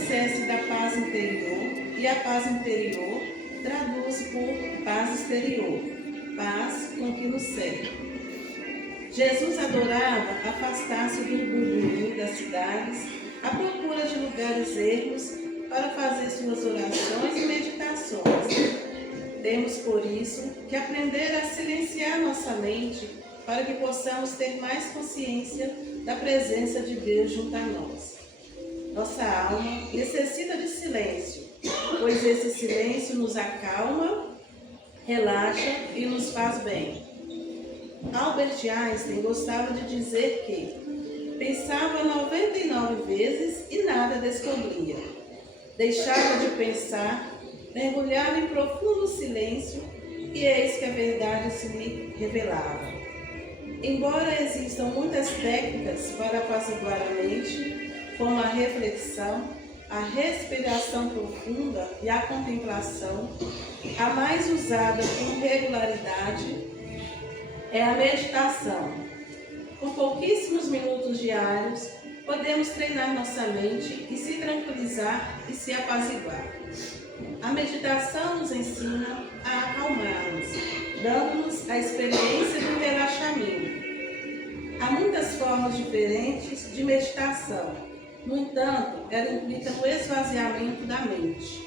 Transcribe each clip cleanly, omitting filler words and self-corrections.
alicerce da paz interior, e a paz interior traduz por paz exterior, paz com que nos cerca. Jesus adorava afastar-se do burburinho das cidades, à procura de lugares ermos para fazer suas orações e meditações. Temos, por isso, que aprender a silenciar nossa mente para que possamos ter mais consciência da presença de Deus junto a nós. Nossa alma necessita de silêncio, pois esse silêncio nos acalma, relaxa e nos faz bem. Albert Einstein gostava de dizer que pensava 99 vezes e nada descobria. Deixava de pensar, mergulhava em profundo silêncio e eis que a verdade se lhe revelava. Embora existam muitas técnicas para apaziguar a mente, como a reflexão, a respiração profunda e a contemplação, a mais usada com regularidade é a meditação. Com pouquíssimos minutos diários, podemos treinar nossa mente e se tranquilizar e se apaziguar. A meditação nos ensina a acalmar-nos, dando-nos a experiência do relaxamento. Há muitas formas diferentes de meditação. No entanto, ela implica no esvaziamento da mente.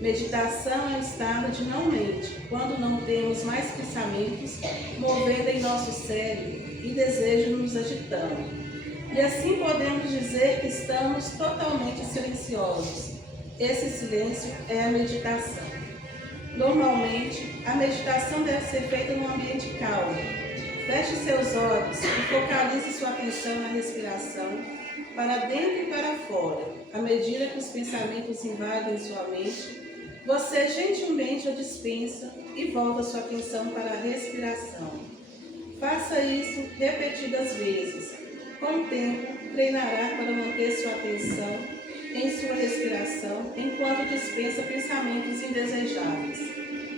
Meditação é um estado de não-mente, quando não temos mais pensamentos movendo em nosso cérebro e desejos nos agitando. E assim podemos dizer que estamos totalmente silenciosos. Esse silêncio é a meditação. Normalmente, a meditação deve ser feita num ambiente calmo. Feche seus olhos e focalize sua atenção na respiração, para dentro e para fora. À medida que os pensamentos invadem sua mente, você gentilmente o dispensa e volta sua atenção para a respiração. Faça isso repetidas vezes. Com o tempo, treinará para manter sua atenção em sua respiração enquanto dispensa pensamentos indesejáveis.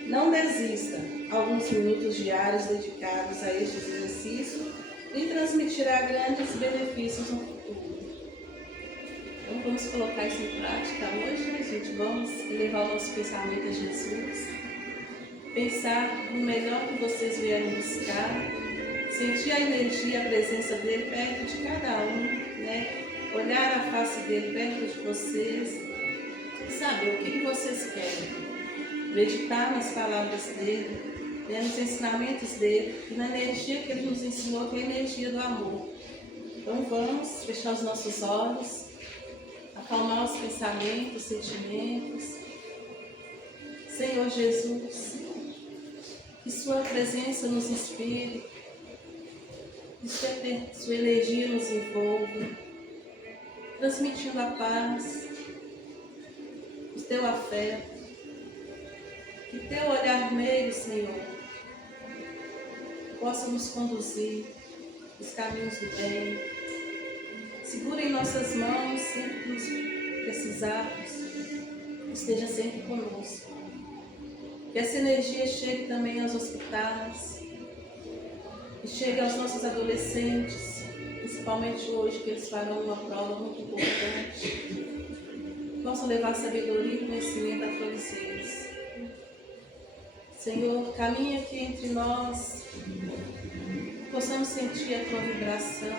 Não desista. Alguns minutos diários dedicados a este exercício lhe transmitirá grandes benefícios no futuro. Então vamos colocar isso em prática hoje, né, gente? Vamos levar o nosso pensamento a Jesus. Pensar no melhor que vocês vieram buscar. Sentir a energia, a presença dele perto de cada um, né? Olhar a face dele perto de vocês. Saber o que vocês querem. Meditar nas palavras dele, né, nos ensinamentos dele e na energia que ele nos ensinou, que é a energia do amor. Então vamos fechar os nossos olhos, acalmar os pensamentos, sentimentos. Senhor Jesus, que sua presença nos inspire, que sua energia nos envolva, transmitindo a paz, o teu afeto, que teu olhar meio, Senhor, possa nos conduzir nos caminhos do bem. Segura em nossas mãos sempre que nos precisarmos, esteja sempre conosco. Que essa energia chegue também aos hospitais, e chegue aos nossos adolescentes, principalmente hoje que eles farão uma prova muito importante. Possam levar sabedoria e conhecimento a todos eles. Senhor, caminha aqui entre nós, possamos sentir a tua vibração,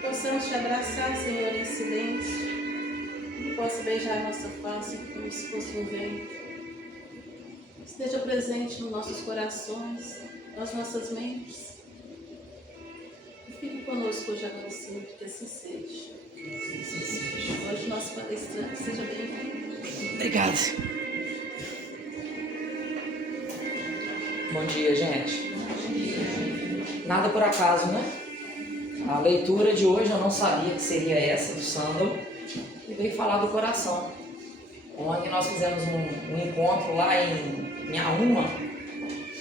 possamos te abraçar, Senhor, em silêncio, e possa beijar a nossa face como se fosse um vento. Esteja presente nos nossos corações, nas nossas mentes. E fique conosco hoje agora sempre, que assim seja. Hoje nosso palestrante, seja bem-vindo. Obrigado. Bom dia, gente. Nada por acaso, né? A leitura de hoje eu não sabia que seria essa, do Sandro, e veio falar do coração. Ontem nós fizemos um encontro lá em Arruma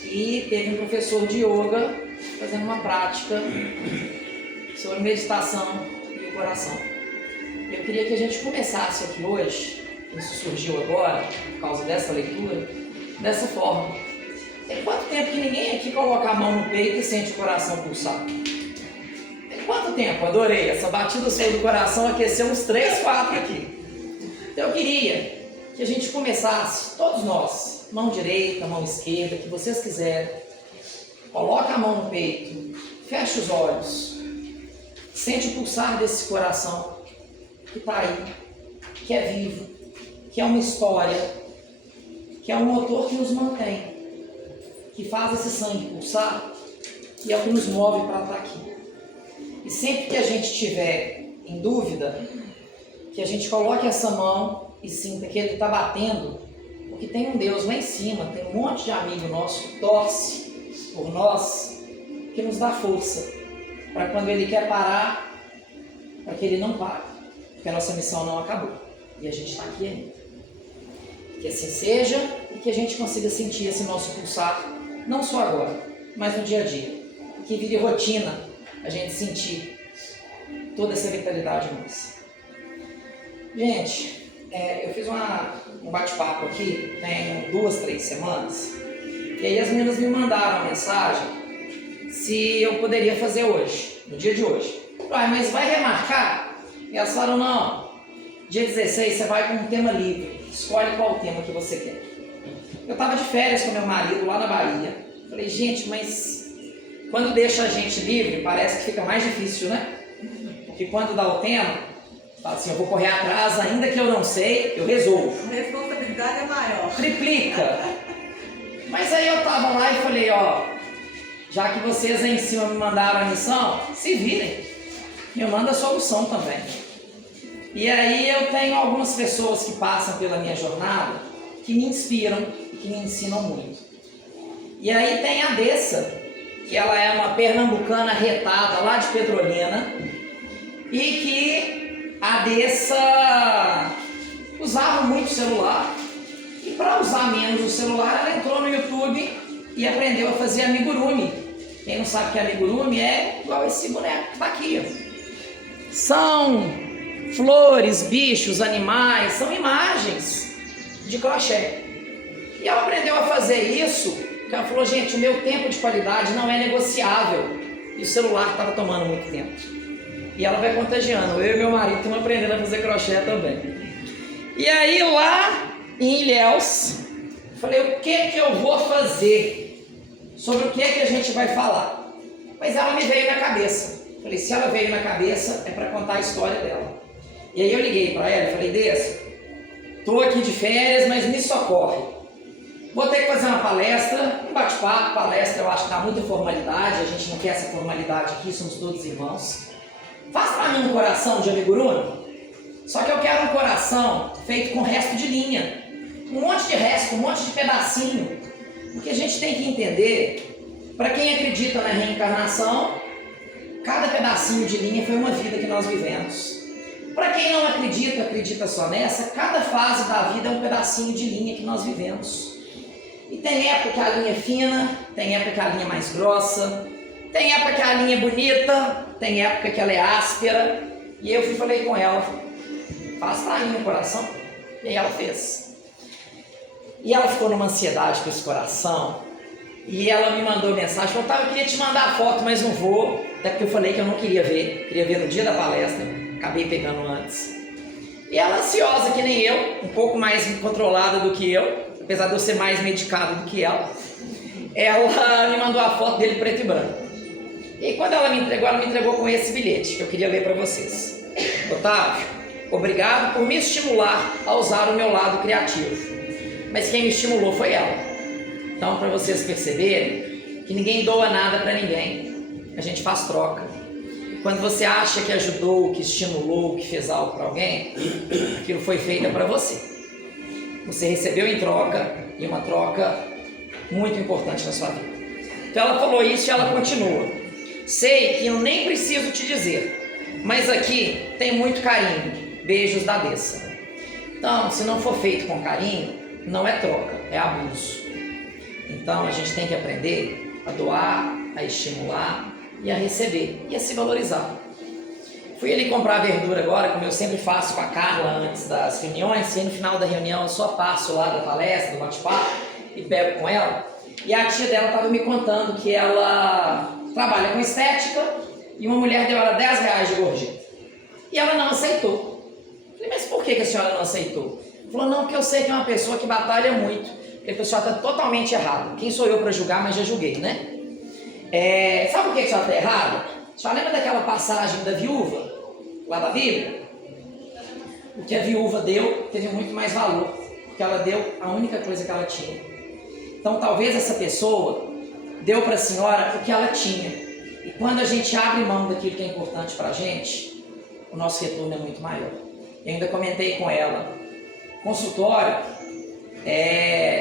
e teve um professor de yoga fazendo uma prática sobre meditação e o coração. Eu queria que a gente começasse aqui hoje, isso surgiu agora, por causa dessa leitura, dessa forma. Tem quanto tempo que ninguém aqui coloca a mão no peito e sente o coração pulsar? Tem quanto muito tempo, adorei. Essa batida saiu do coração, aqueceu uns 3, 4 aqui. Então eu queria que a gente começasse, todos nós, mão direita, mão esquerda, que vocês quiserem. Coloca a mão no peito, fecha os olhos, sente o pulsar desse coração que está aí, que é vivo, que é uma história, que é um motor que nos mantém, que faz esse sangue pulsar e é o que nos move para estar aqui. E sempre que a gente estiver em dúvida, que a gente coloque essa mão e sinta que ele está batendo, porque tem um Deus lá em cima, tem um monte de amigo nosso que torce por nós, que nos dá força para quando ele quer parar, para que ele não pare, porque a nossa missão não acabou e a gente está aqui ainda. Que assim seja e que a gente consiga sentir esse nosso pulsar, não só agora, mas no dia a dia, que vire rotina a gente sentir toda essa vitalidade nossa. Gente, eu fiz um bate-papo aqui, tem 2, 3 semanas, e aí as meninas me mandaram uma mensagem se eu poderia fazer hoje, no dia de hoje. Mas vai remarcar? E elas falaram, não, dia 16 você vai com um tema livre, escolhe qual tema que você quer. Eu estava de férias com meu marido lá na Bahia, falei, gente, mas quando deixa a gente livre parece que fica mais difícil, né? Porque quando dá o tema, fala assim, eu vou correr atrás, ainda que eu não sei, eu resolvo. A responsabilidade é maior. Triplica. Mas aí eu tava lá e falei, ó, já que vocês aí em cima me mandaram a missão, se virem, me manda a solução também. E aí eu tenho algumas pessoas que passam pela minha jornada, que me inspiram e que me ensinam muito. E aí tem a Dessa, que ela é uma pernambucana retada lá de Petrolina, e que a Dessa usava muito o celular, e para usar menos o celular, ela entrou no YouTube e aprendeu a fazer amigurumi. Quem não sabe o que é amigurumi é igual esse boneco que está aqui, ó. São flores, bichos, animais, são imagens de crochê. E ela aprendeu a fazer isso, porque ela falou, gente, o meu tempo de qualidade não é negociável. E o celular estava tomando muito tempo. E ela vai contagiando. Eu e meu marido estamos aprendendo a fazer crochê também. E aí lá em Ilhéus, falei, o que eu vou fazer? Sobre o que a gente vai falar? Mas ela me veio na cabeça. Falei, se ela veio na cabeça, é para contar a história dela. E aí eu liguei para ela e falei, Dessa, estou aqui de férias, mas me socorre. Vou ter que fazer uma palestra, um bate-papo, palestra, eu acho que dá muita formalidade, a gente não quer essa formalidade aqui, somos todos irmãos. Faz para mim um coração de amigurumi, só que eu quero um coração feito com resto de linha, um monte de resto, um monte de pedacinho, porque a gente tem que entender, para quem acredita na reencarnação, cada pedacinho de linha foi uma vida que nós vivemos. Para quem não acredita, acredita só nessa, cada fase da vida é um pedacinho de linha que nós vivemos. E tem época que a linha é fina, tem época que a linha é mais grossa, tem época que a linha é bonita, tem época que ela é áspera. E eu falei com ela, faz pra mim o coração. E aí ela fez. E ela ficou numa ansiedade com esse coração. E ela me mandou mensagem, falou, tá, eu queria te mandar a foto, mas não vou. Até porque eu falei que eu não queria ver no dia da palestra. Acabei pegando antes. E ela ansiosa que nem eu, um pouco mais controlada do que eu, apesar de eu ser mais medicado do que ela me mandou a foto dele preto e branco. E quando ela me entregou com esse bilhete que eu queria ler para vocês. Otávio, obrigado por me estimular a usar o meu lado criativo. Mas quem me estimulou foi ela. Então, para vocês perceberem que ninguém doa nada para ninguém, a gente faz troca. Quando você acha que ajudou, que estimulou, que fez algo para alguém, aquilo foi feito para você. Você recebeu em troca, e uma troca muito importante na sua vida. Então ela falou isso e ela continua. Sei que eu nem preciso te dizer, mas aqui tem muito carinho. Beijos da Dessa. Então, se não for feito com carinho, não é troca, é abuso. Então a gente tem que aprender a doar, a estimular e a receber e a se valorizar. Fui ali comprar verdura agora, como eu sempre faço com a Carla antes das reuniões, e no final da reunião eu só passo lá da palestra, do bate-papo, e pego com ela. E a tia dela estava me contando que ela trabalha com estética e uma mulher deu ela 10 reais de gorjeta. E ela não aceitou. Falei, mas por que a senhora não aceitou? Falou, não, porque eu sei que é uma pessoa que batalha muito. Falei, a senhora está totalmente errada. Quem sou eu para julgar, mas já julguei, né? Sabe por que a senhora está errada? A senhora lembra daquela passagem da viúva, lá da Bíblia? O que a viúva deu teve muito mais valor, porque ela deu a única coisa que ela tinha. Então talvez essa pessoa deu para a senhora o que ela tinha. E quando a gente abre mão daquilo que é importante para a gente, o nosso retorno é muito maior. Eu ainda comentei com ela, consultório,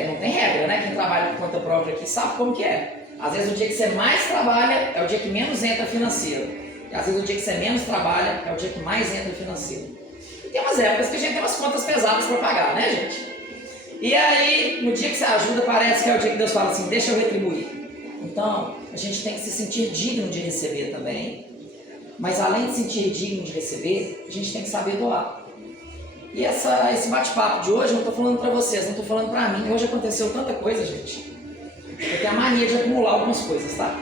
não tem regra, né? Quem trabalha por conta própria aqui sabe como que é. Às vezes o dia que você mais trabalha é o dia que menos entra financeiro. E às vezes o dia que você menos trabalha é o dia que mais entra financeiro. E tem umas épocas que a gente tem umas contas pesadas para pagar, né, gente? E aí, no dia que você ajuda, parece que é o dia que Deus fala assim, deixa eu retribuir. Então, a gente tem que se sentir digno de receber também. Mas além de sentir digno de receber, a gente tem que saber doar. E esse bate-papo de hoje, eu não estou falando para vocês, não estou falando para mim. Hoje aconteceu tanta coisa, gente. Eu tenho a mania de acumular algumas coisas, tá?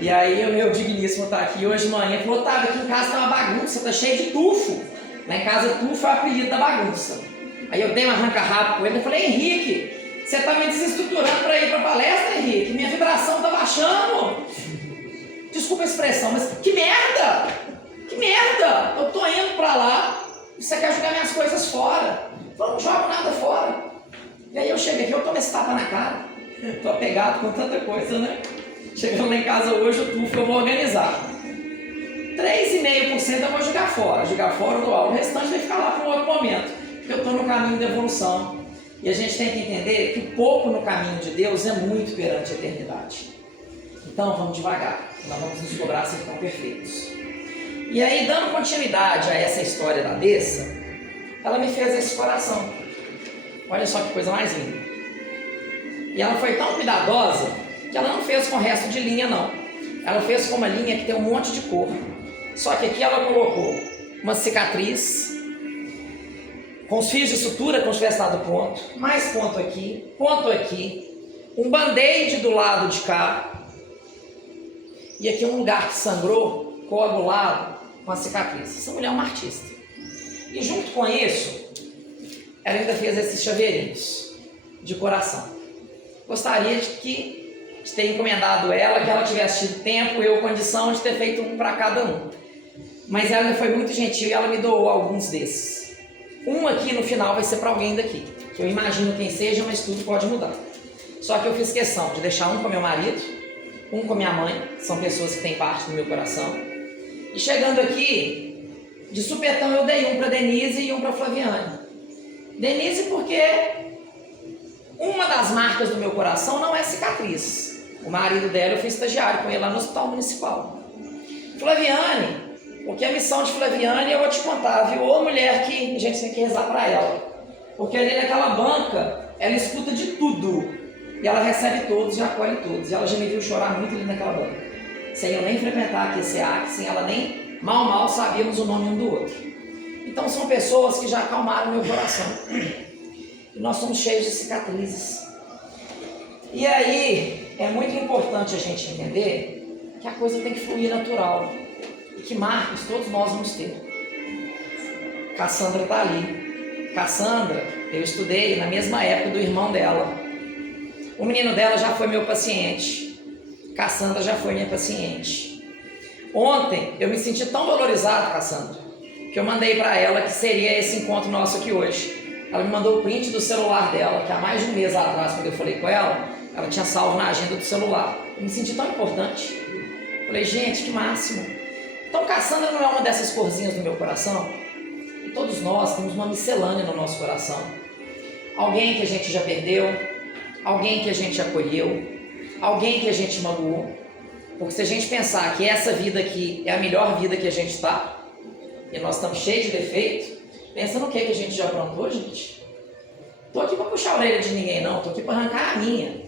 E aí o meu digníssimo tá aqui hoje de manhã, falou, Otávio, aqui em casa tá uma bagunça, tá cheio de tufo. Lá em casa tufo é o apelido da bagunça. Aí eu dei um arranca-rabo com ele, eu falei, Henrique, você tá me desestruturando para ir para palestra, Henrique? Minha vibração tá baixando. Desculpa a expressão, mas que merda! Que merda! Eu tô indo para lá e você quer jogar minhas coisas fora. Eu não jogo nada fora. E aí eu chego aqui, eu tomo esse tapa na cara. Tô apegado com tanta coisa, né? Chegando lá em casa hoje, o tufo eu vou organizar. 3,5% eu vou jogar fora. Jogar fora do alto. O restante vai ficar lá para um outro momento. Porque eu estou no caminho da evolução. E a gente tem que entender que o pouco no caminho de Deus é muito perante a eternidade. Então vamos devagar. Nós vamos nos cobrar ser tão perfeitos. E aí, dando continuidade a essa história da Dessa, ela me fez esse coração. Olha só que coisa mais linda. E ela foi tão cuidadosa que ela não fez com o resto de linha, não. Ela fez com uma linha que tem um monte de cor. Só que aqui ela colocou uma cicatriz, com os fios de sutura, como se tivesse dado ponto, mais ponto aqui, um band-aid do lado de cá, e aqui um lugar que sangrou, coagulado, com a cicatriz. Essa mulher é uma artista. E junto com isso, ela ainda fez esses chaveirinhos de coração. Gostaria de ter encomendado ela, que ela tivesse tido tempo e eu condição de ter feito um para cada um. Mas ela foi muito gentil e ela me doou alguns desses. Um aqui no final vai ser para alguém daqui, que eu imagino quem seja, mas tudo pode mudar. Só que eu fiz questão de deixar um com meu marido, um com minha mãe, que são pessoas que têm parte do meu coração. E chegando aqui, de supetão eu dei um para Denise e um para Flaviane. Denise porque uma das marcas do meu coração não é cicatriz. O marido dela, eu fui estagiário com ele lá no hospital municipal. Flaviane, porque a missão de Flaviane eu vou te contar, viu? Ô mulher que a gente tem que rezar para ela. Porque ali naquela banca, ela escuta de tudo. E ela recebe todos e acolhe todos. E ela já me viu chorar muito ali naquela banca. Sem eu nem frequentar aqui esse AC, sem ela nem mal sabíamos o nome um do outro. Então são pessoas que já acalmaram meu coração. E nós somos cheios de cicatrizes. E aí, é muito importante a gente entender que a coisa tem que fluir natural. E que marcos todos nós vamos ter. Cassandra está ali. Cassandra, eu estudei na mesma época do irmão dela. O menino dela já foi meu paciente. Cassandra já foi minha paciente. Ontem, eu me senti tão valorizado, Cassandra, que eu mandei para ela que seria esse encontro nosso aqui hoje. Ela me mandou o print do celular dela, que há mais de um mês atrás, quando eu falei com ela, ela tinha salvo na agenda do celular. Eu me senti tão importante. Falei, gente, que máximo. Então, Cassandra não é uma dessas corzinhas do meu coração? E todos nós temos uma miscelânea no nosso coração. Alguém que a gente já perdeu, alguém que a gente acolheu, alguém que a gente magoou. Porque se a gente pensar que essa vida aqui é a melhor vida que a gente está, e nós estamos cheios de defeito, pensa no que a gente já aprontou, gente. Tô aqui para puxar a orelha de ninguém, não. Tô aqui para arrancar a minha.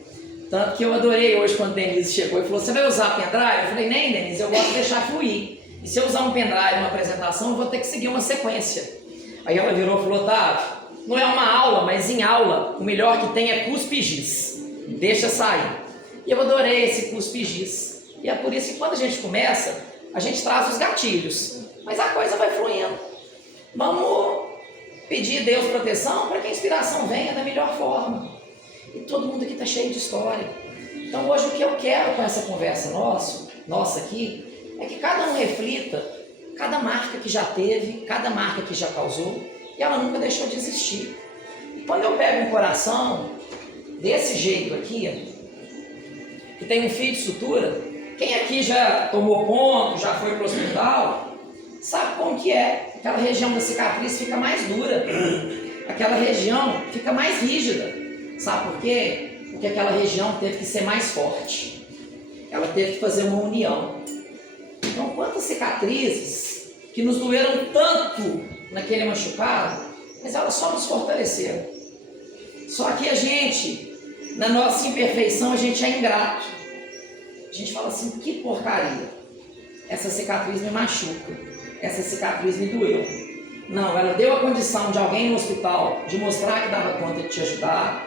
Tanto que eu adorei hoje quando a Denise chegou e falou, você vai usar pendrive? Eu falei, nem, Denise, eu gosto de deixar fluir. E se eu usar um pendrive numa apresentação, eu vou ter que seguir uma sequência. Aí ela virou e falou, tá, não é uma aula, mas em aula, o melhor que tem é cuspe giz. Deixa sair. E eu adorei esse cuspe giz. E é por isso que quando a gente começa, a gente traz os gatilhos, mas a coisa vai fluindo. Vamos pedir a Deus proteção para que a inspiração venha da melhor forma. E todo mundo aqui está cheio de história. Então hoje o que eu quero com essa conversa nossa aqui, é que cada um reflita cada marca que já teve, cada marca que já causou, e ela nunca deixou de existir. E quando eu pego um coração desse jeito aqui, que tem um fio de sutura, quem aqui já tomou ponto, já foi para o hospital, sabe como que é. Aquela região da cicatriz fica mais dura, aquela região fica mais rígida. Sabe por quê? Porque aquela região teve que ser mais forte, ela teve que fazer uma união. Então, quantas cicatrizes que nos doeram tanto naquele machucado, mas elas só nos fortaleceram. Só que a gente, na nossa imperfeição, a gente é ingrato. A gente fala assim, que porcaria, essa cicatriz me machuca, essa cicatriz me doeu. Não, ela deu a condição de alguém no hospital de mostrar que dava conta de te ajudar.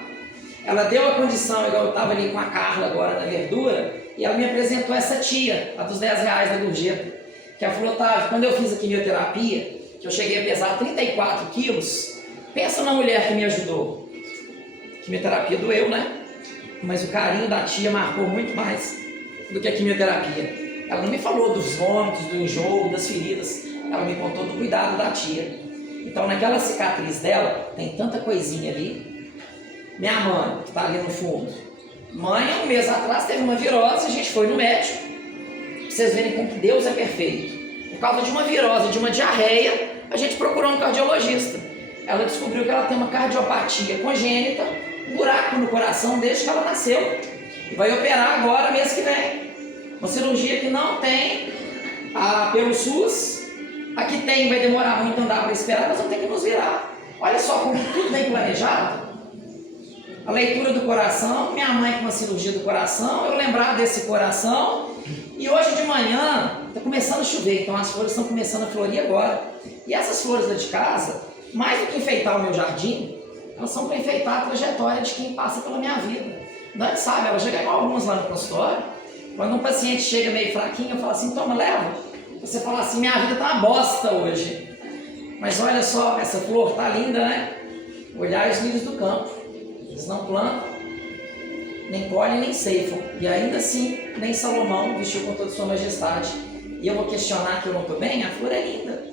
Ela deu a condição, igual eu estava ali com a Carla agora na verdura, e ela me apresentou essa tia, a dos R$10 da gorjeta, que ela falou, Otávio, quando eu fiz a quimioterapia, que eu cheguei a pesar 34 quilos, pensa na mulher que me ajudou. A quimioterapia doeu, né? Mas o carinho da tia marcou muito mais do que a quimioterapia. Ela não me falou dos vômitos, do enjoo, das feridas, ela me contou do cuidado da tia. Então naquela cicatriz dela, tem tanta coisinha ali. Minha mãe, que está ali no fundo. Mãe, um mês atrás, teve uma virose, a gente foi no médico. Pra vocês verem como que Deus é perfeito. Por causa de uma virose, de uma diarreia, a gente procurou um cardiologista. Ela descobriu que ela tem uma cardiopatia congênita, um buraco no coração desde que ela nasceu. E vai operar agora, mês que vem. Uma cirurgia que não tem pelo SUS. A que tem vai demorar muito, não dá para esperar, nós vamos ter que nos virar. Olha só como tudo bem planejado. A leitura do coração, minha mãe com uma cirurgia do coração, eu lembrar desse coração, e hoje de manhã está começando a chover, então as flores estão começando a florir agora. E essas flores lá de casa, mais do que enfeitar o meu jardim, elas são para enfeitar a trajetória de quem passa pela minha vida. Não sabe, ela já ganhou algumas lá no consultório. Quando um paciente chega meio fraquinho, eu falo assim, toma, leva. Você fala assim, minha vida tá uma bosta hoje. Mas olha só, essa flor tá linda, né? Olhar os lírios do campo. Eles não plantam, nem colhem, nem ceifam. E ainda assim, nem Salomão vestiu com toda sua majestade. E eu vou questionar que eu não estou bem? A flor é linda.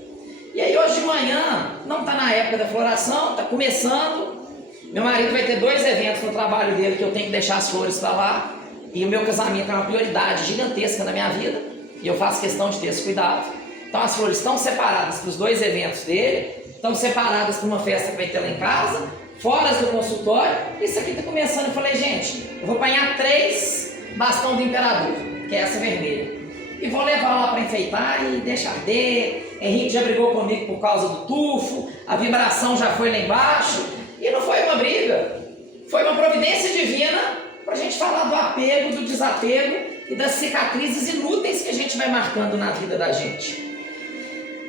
E aí hoje de manhã, não está na época da floração, está começando. Meu marido vai ter 2 eventos no trabalho dele que eu tenho que deixar as flores para lá. E o meu casamento é uma prioridade gigantesca na minha vida. E eu faço questão de ter esse cuidado. Então as flores estão separadas para os 2 eventos dele, estão separadas para uma festa que vai ter lá em casa, fora do consultório. Isso aqui está começando. Eu falei, gente, eu vou apanhar 3 bastão do imperador, que é essa vermelha, e vou levar lá para enfeitar e deixar arder. Henrique já brigou comigo por causa do tufo, a vibração já foi lá embaixo, e não foi uma briga, foi uma providência divina para a gente falar do apego, do desapego e das cicatrizes inúteis que a gente vai marcando na vida da gente.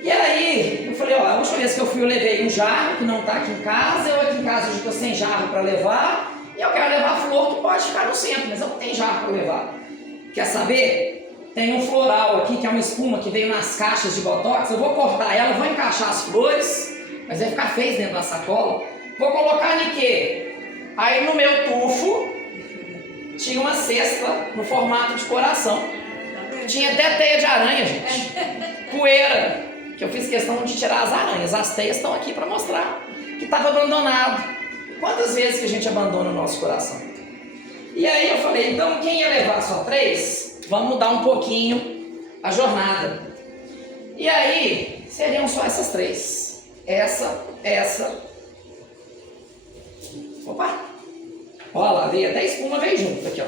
E aí, eu falei, a última vez que eu fui, eu levei um jarro que não está aqui em casa, eu aqui em casa hoje estou sem jarro para levar, e eu quero levar flor que pode ficar no centro, mas eu não tenho jarro para levar. Quer saber? Tem um floral aqui, que é uma espuma que veio nas caixas de botox, eu vou cortar ela, vou encaixar as flores, mas vai ficar feio dentro da sacola, vou colocar niquê. Aí no meu tufo, tinha uma cesta no formato de coração, tinha até teia de aranha, gente, poeira, que eu fiz questão de tirar as aranhas, as teias estão aqui para mostrar que estava abandonado. Quantas vezes que a gente abandona o nosso coração? E aí eu falei, então quem ia levar só 3, vamos mudar um pouquinho a jornada. E aí seriam só essas 3, essa, opa, olha lá, veio até espuma, veio junto aqui, ó.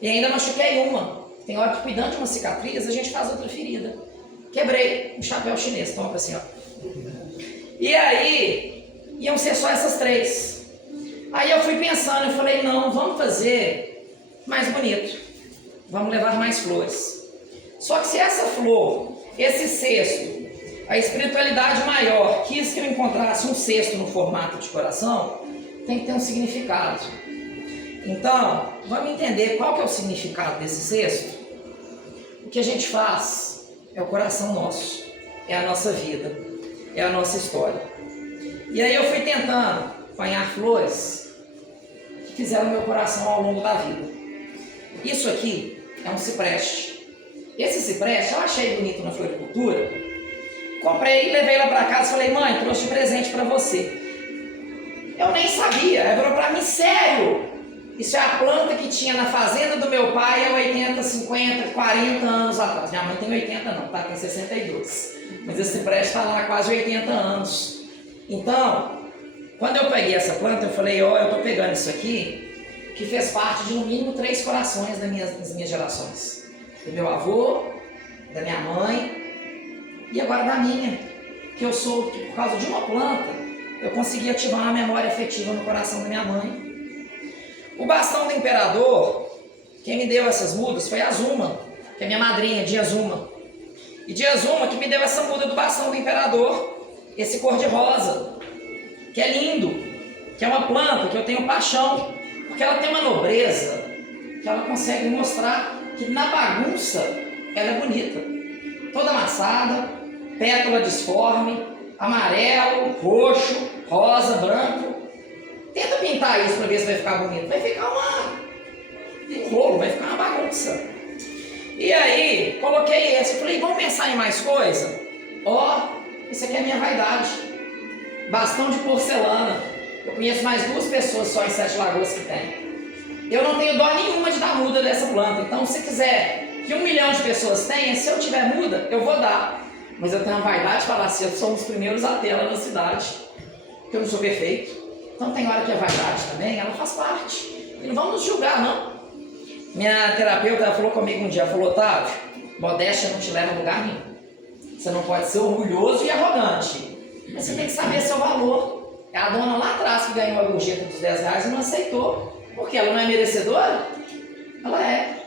E ainda machuquei uma. Tem hora que cuidando de uma cicatriz, a gente faz outra ferida. Quebrei um chapéu chinês, toma assim, ó. E aí, iam ser só essas 3. Aí eu fui pensando, eu falei, não, vamos fazer mais bonito. Vamos levar mais flores. Só que se essa flor, esse cesto, a espiritualidade maior quis que eu encontrasse um cesto no formato de coração, tem que ter um significado. Então, vamos entender qual que é o significado desse cesto. O que a gente faz é o coração nosso, é a nossa vida, é a nossa história. E aí eu fui tentando apanhar flores que fizeram meu coração ao longo da vida. Isso aqui é um cipreste. Esse cipreste eu achei bonito na floricultura. Comprei e levei lá para casa e falei, mãe, trouxe de presente para você. Eu nem sabia, ela falou para mim, sério? Isso é a planta que tinha na fazenda do meu pai há 80, 50, 40 anos atrás. Minha mãe tem 80 não, tá? Tem 62. Mas esse cipreste está lá há quase 80 anos. Então, quando eu peguei essa planta, eu falei, ó, eu tô pegando isso aqui, que fez parte de no mínimo 3 corações das minhas gerações. Do meu avô, da minha mãe e agora da minha. Que eu sou, que por causa de uma planta, eu consegui ativar uma memória afetiva no coração da minha mãe. O bastão do imperador, quem me deu essas mudas foi a Zuma, que é minha madrinha, Dia Zuma. E Dia Zuma que me deu essa muda do bastão do imperador, esse cor-de-rosa, que é lindo, que é uma planta que eu tenho paixão, porque ela tem uma nobreza, que ela consegue mostrar que na bagunça ela é bonita. Toda amassada, pétala disforme, amarelo, roxo, rosa, branco. Tenta pintar isso para ver se vai ficar bonito. Vai ficar um rolo, vai ficar uma bagunça. E aí, coloquei esse. Falei, vamos pensar em mais coisa? Ó, isso aqui é minha vaidade. Bastão de porcelana. Eu conheço mais 2 pessoas só em Sete Lagoas que tem. Eu não tenho dó nenhuma de dar muda dessa planta. Então, se quiser que 1 milhão de pessoas tenham, se eu tiver muda, eu vou dar. Mas eu tenho a vaidade de falar assim, eu sou um dos primeiros a ter ela na cidade. Porque eu não sou perfeito. Então tem hora que a vaidade também, ela faz parte. E não vamos nos julgar, não. Minha terapeuta ela falou comigo um dia, ela falou, Otávio, modéstia não te leva a lugar nenhum. Você não pode ser orgulhoso e arrogante. Mas você tem que saber seu valor. É a dona lá atrás que ganhou a gorjeta dos 10 reais e não aceitou. Porque ela não é merecedora? Ela é.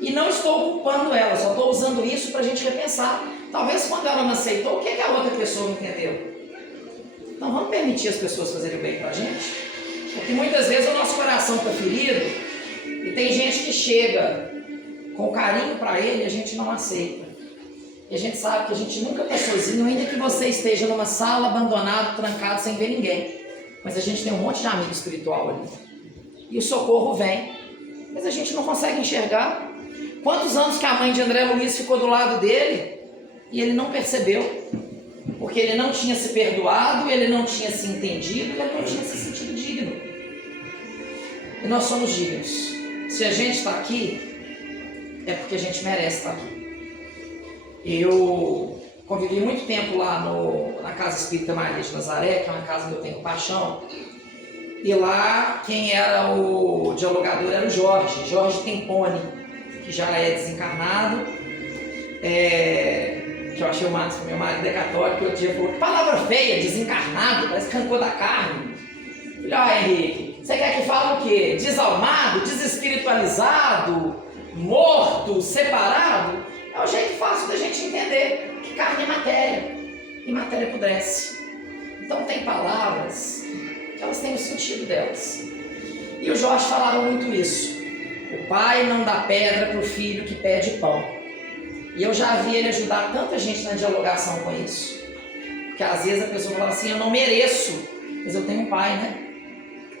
E não estou culpando ela, só estou usando isso para a gente repensar. Talvez quando ela não aceitou, o que a outra pessoa não entendeu? Então vamos permitir as pessoas fazerem o bem pra gente? Porque muitas vezes o nosso coração está ferido e tem gente que chega com carinho para ele e a gente não aceita. E a gente sabe que a gente nunca está sozinho, ainda que você esteja numa sala abandonado, trancado, sem ver ninguém. Mas a gente tem um monte de amigo espiritual ali. E o socorro vem. Mas a gente não consegue enxergar. Quantos anos que a mãe de André Luiz ficou do lado dele e ele não percebeu? Porque ele não tinha se perdoado, ele não tinha se entendido, ele não tinha se sentido digno. E nós somos dignos. Se a gente está aqui, é porque a gente merece estar aqui. Eu convivi muito tempo lá na Casa Espírita Maria de Nazaré, que é uma casa que eu tenho paixão. E lá, quem era o dialogador era o Jorge Tempone, que já é desencarnado. Que eu achei o máximo, meu marido é católico, e outro dia falou, que palavra feia, desencarnado, parece cancô da carne. Eu falei, Henrique, você quer que fale o quê? Desalmado, desespiritualizado, morto, separado? É o jeito fácil da gente entender que carne é matéria, e matéria apodrece. Então tem palavras que elas têm o sentido delas. E o Jorge falaram muito isso. O pai não dá pedra para o filho que pede pão. E eu já vi ele ajudar tanta gente na dialogação com isso. Porque às vezes a pessoa fala assim, eu não mereço, mas eu tenho um pai, né?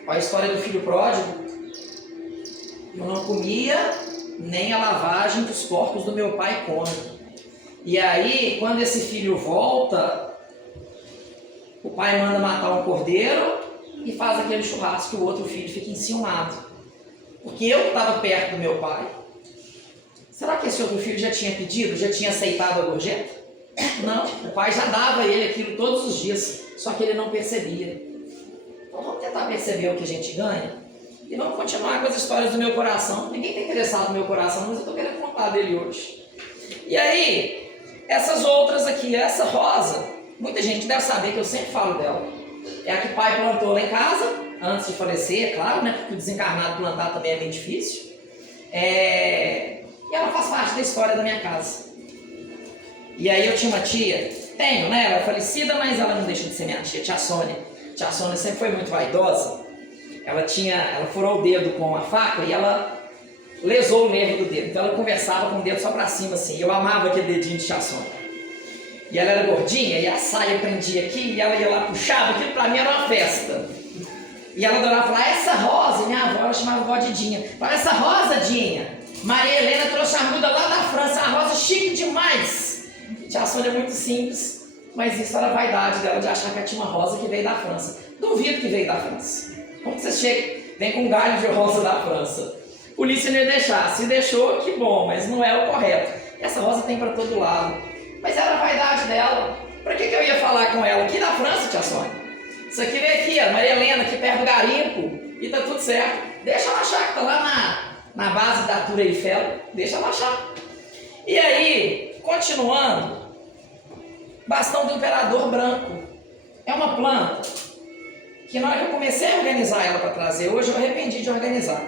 Olha a história do filho pródigo. Eu não comia nem a lavagem dos porcos do meu pai come. E aí, quando esse filho volta, o pai manda matar um cordeiro e faz aquele churrasco que o outro filho fica enciumado. Porque eu estava perto do meu pai. Será que esse outro filho já tinha pedido, já tinha aceitado a gorjeta? Não, o pai já dava a ele aquilo todos os dias, só que ele não percebia. Então vamos tentar perceber o que a gente ganha e vamos continuar com as histórias do meu coração. Ninguém está interessado no meu coração, mas eu estou querendo contar dele hoje. E aí, essas outras aqui, essa rosa, muita gente deve saber que eu sempre falo dela. É a que o pai plantou lá em casa, antes de falecer, é claro, né? Porque o desencarnado plantar também é bem difícil. E ela faz parte da história da minha casa. E aí eu tinha uma tia, tenho, né? Ela é falecida, mas ela não deixa de ser minha tia, tia Sônia. Tia Sônia sempre foi muito vaidosa. Ela furou o dedo com a faca e ela lesou o nervo do dedo. Então ela conversava com o dedo só pra cima assim. Eu amava aquele dedinho de tia Sônia. E ela era gordinha e a saia prendia aqui e ela ia lá, puxava. Aquilo pra mim era uma festa. E ela adorava falar, essa rosa, e minha avó, ela chamava a avó de Dinha. Fala, essa rosa, Dinha, Maria Helena trouxe a muda lá da França, a rosa chique demais. Tia Sônia é muito simples, mas isso era a vaidade dela de achar que ela tinha uma rosa que veio da França. Duvido que veio da França. Como que você chega, vem com um galho de rosa da França? Polícia não ia deixar, se deixou, que bom, mas não é o correto. Essa rosa tem para todo lado. Mas era a vaidade dela. Para que eu ia falar com ela? Aqui da França, tia Sônia. Isso aqui veio aqui, ó, Maria Helena, aqui perto do garimpo, e tá tudo certo. Deixa ela achar que tá lá na base da Tour Eiffel, deixa ela achar. E aí, continuando, bastão do imperador branco. É uma planta que na hora que eu comecei a organizar ela para trazer hoje, eu arrependi de organizar.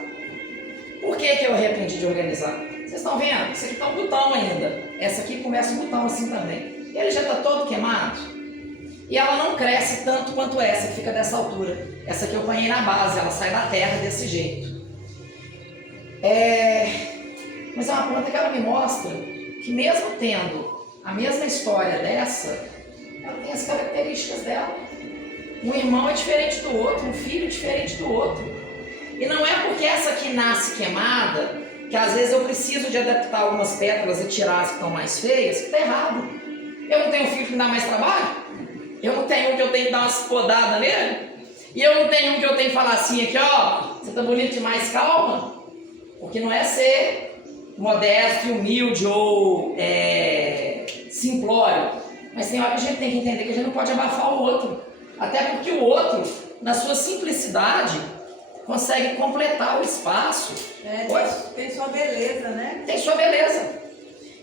Por que eu arrependi de organizar? Vocês estão vendo? Isso aqui tá um botão ainda. Essa aqui começa um botão assim também. Ele já tá todo queimado. E ela não cresce tanto quanto essa, que fica dessa altura. Essa aqui eu apanhei na base, ela sai da terra desse jeito. Mas é uma planta que ela me mostra que mesmo tendo a mesma história dessa, ela tem as características dela. Um irmão é diferente do outro, um filho é diferente do outro. E não é porque essa aqui nasce queimada, que às vezes eu preciso de adaptar algumas pétalas e tirar as que estão mais feias, que está errado. Eu não tenho um filho que me dá mais trabalho? Eu não tenho um que eu tenho que dar umas podadas nele? E eu não tenho um que eu tenho que falar assim, aqui ó, você tá bonito demais, calma. Porque não é ser modesto, humilde ou simplório. Mas tem hora que a gente tem que entender que a gente não pode abafar o outro. Até porque o outro, na sua simplicidade, consegue completar o espaço. Tem sua beleza, né? Tem sua beleza.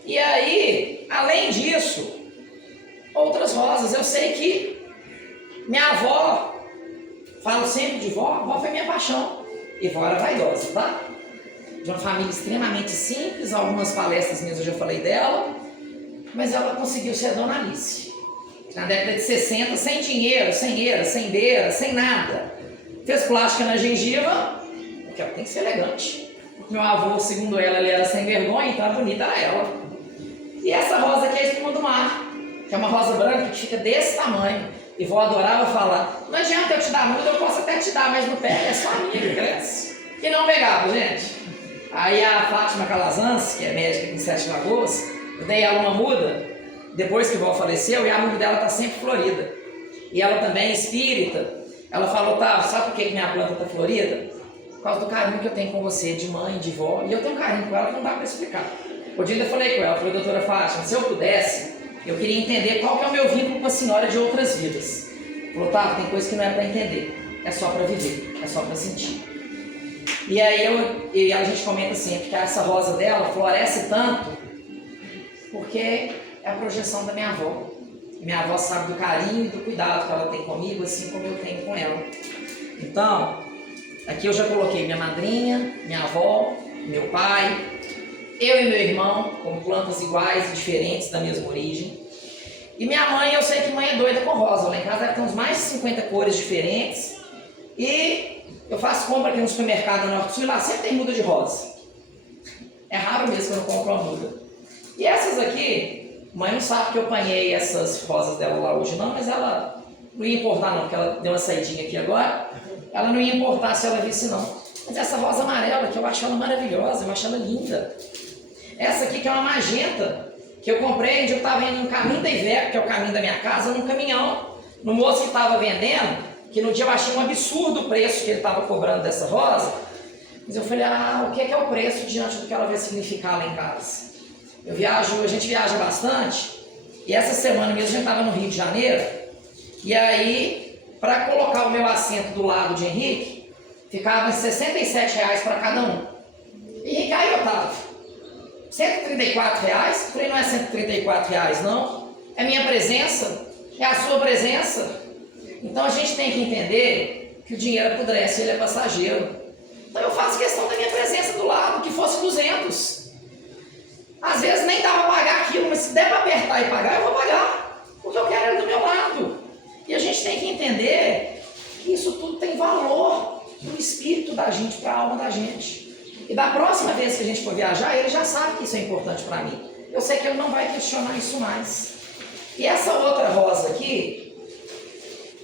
E aí, além disso, outras rosas. Eu sei que minha avó, falo sempre de vó, vó foi minha paixão. E vó era vaidosa, tá? De uma família extremamente simples, algumas palestras minhas eu já falei dela, mas ela conseguiu ser a Dona Alice. Na década de 60, sem dinheiro, sem eira, sem beira, sem nada. Fez plástica na gengiva, porque ela tem que ser elegante. Meu avô, segundo ela, ele era sem vergonha, então a bonita era ela. E essa rosa aqui é a espuma do mar, que é uma rosa branca que fica desse tamanho. E vó adorava falar, não adianta eu te dar muda, eu posso até te dar, mas no pé é só a minha que cresce. E não pegava, gente. Aí a Fátima Calazans, que é médica em Sete Lagoas, eu dei ela uma muda, depois que vó faleceu, e a muda dela tá sempre florida. E ela também é espírita. Ela falou, tá, sabe por que minha planta tá florida? Por causa do carinho que eu tenho com você, de mãe, de vó. E eu tenho um carinho com ela que não dá para explicar. O dia eu falei com ela, falei, doutora Fátima, se eu pudesse, eu queria entender qual que é o meu vínculo com a senhora de outras vidas. Falou, tá, tem coisa que não é para entender, é só para viver, é só para sentir. E aí a gente comenta sempre que essa rosa dela floresce tanto porque é a projeção da minha avó. Minha avó sabe do carinho e do cuidado que ela tem comigo, assim como eu tenho com ela. Então, aqui eu já coloquei minha madrinha, minha avó, meu pai, eu e meu irmão, com plantas iguais e diferentes da mesma origem. E minha mãe, eu sei que mãe é doida com rosa. Lá em casa deve ter uns mais de 50 cores diferentes. E eu faço compra aqui no supermercado no Norte Sul e lá sempre tem muda de rosa. É raro mesmo que eu não compro uma muda. E essas aqui, mãe não sabe que eu apanhei essas rosas dela lá hoje não, mas ela não ia importar não, porque ela deu uma saidinha aqui agora. Ela não ia importar se ela visse não. Mas essa rosa amarela, que eu acho ela maravilhosa, eu acho ela linda. Essa aqui que é uma magenta, que eu comprei onde eu estava indo no caminho da Iveco, que é o caminho da minha casa, num caminhão. No moço que estava vendendo, que no dia eu achei um absurdo o preço que ele estava cobrando dessa rosa. Mas eu falei, o que é o preço diante do que ela vai significar lá em casa? A gente viaja bastante, e essa semana mesmo a gente estava no Rio de Janeiro, e aí, para colocar o meu assento do lado de Henrique, ficava R$67 para cada um. Henrique, aí Otávio, R$134? Falei, não é R$134 não, é minha presença, é a sua presença. Então a gente tem que entender que o dinheiro apodrece, ele é passageiro. Então eu faço questão da minha presença do lado, que fosse 200. Às vezes nem dá para pagar aquilo, mas se der para apertar e pagar, eu vou pagar, porque eu quero ele do meu lado. E a gente tem que entender que isso tudo tem valor para o espírito da gente, para a alma da gente. E da próxima vez que a gente for viajar, ele já sabe que isso é importante para mim. Eu sei que ele não vai questionar isso mais. E essa outra rosa aqui,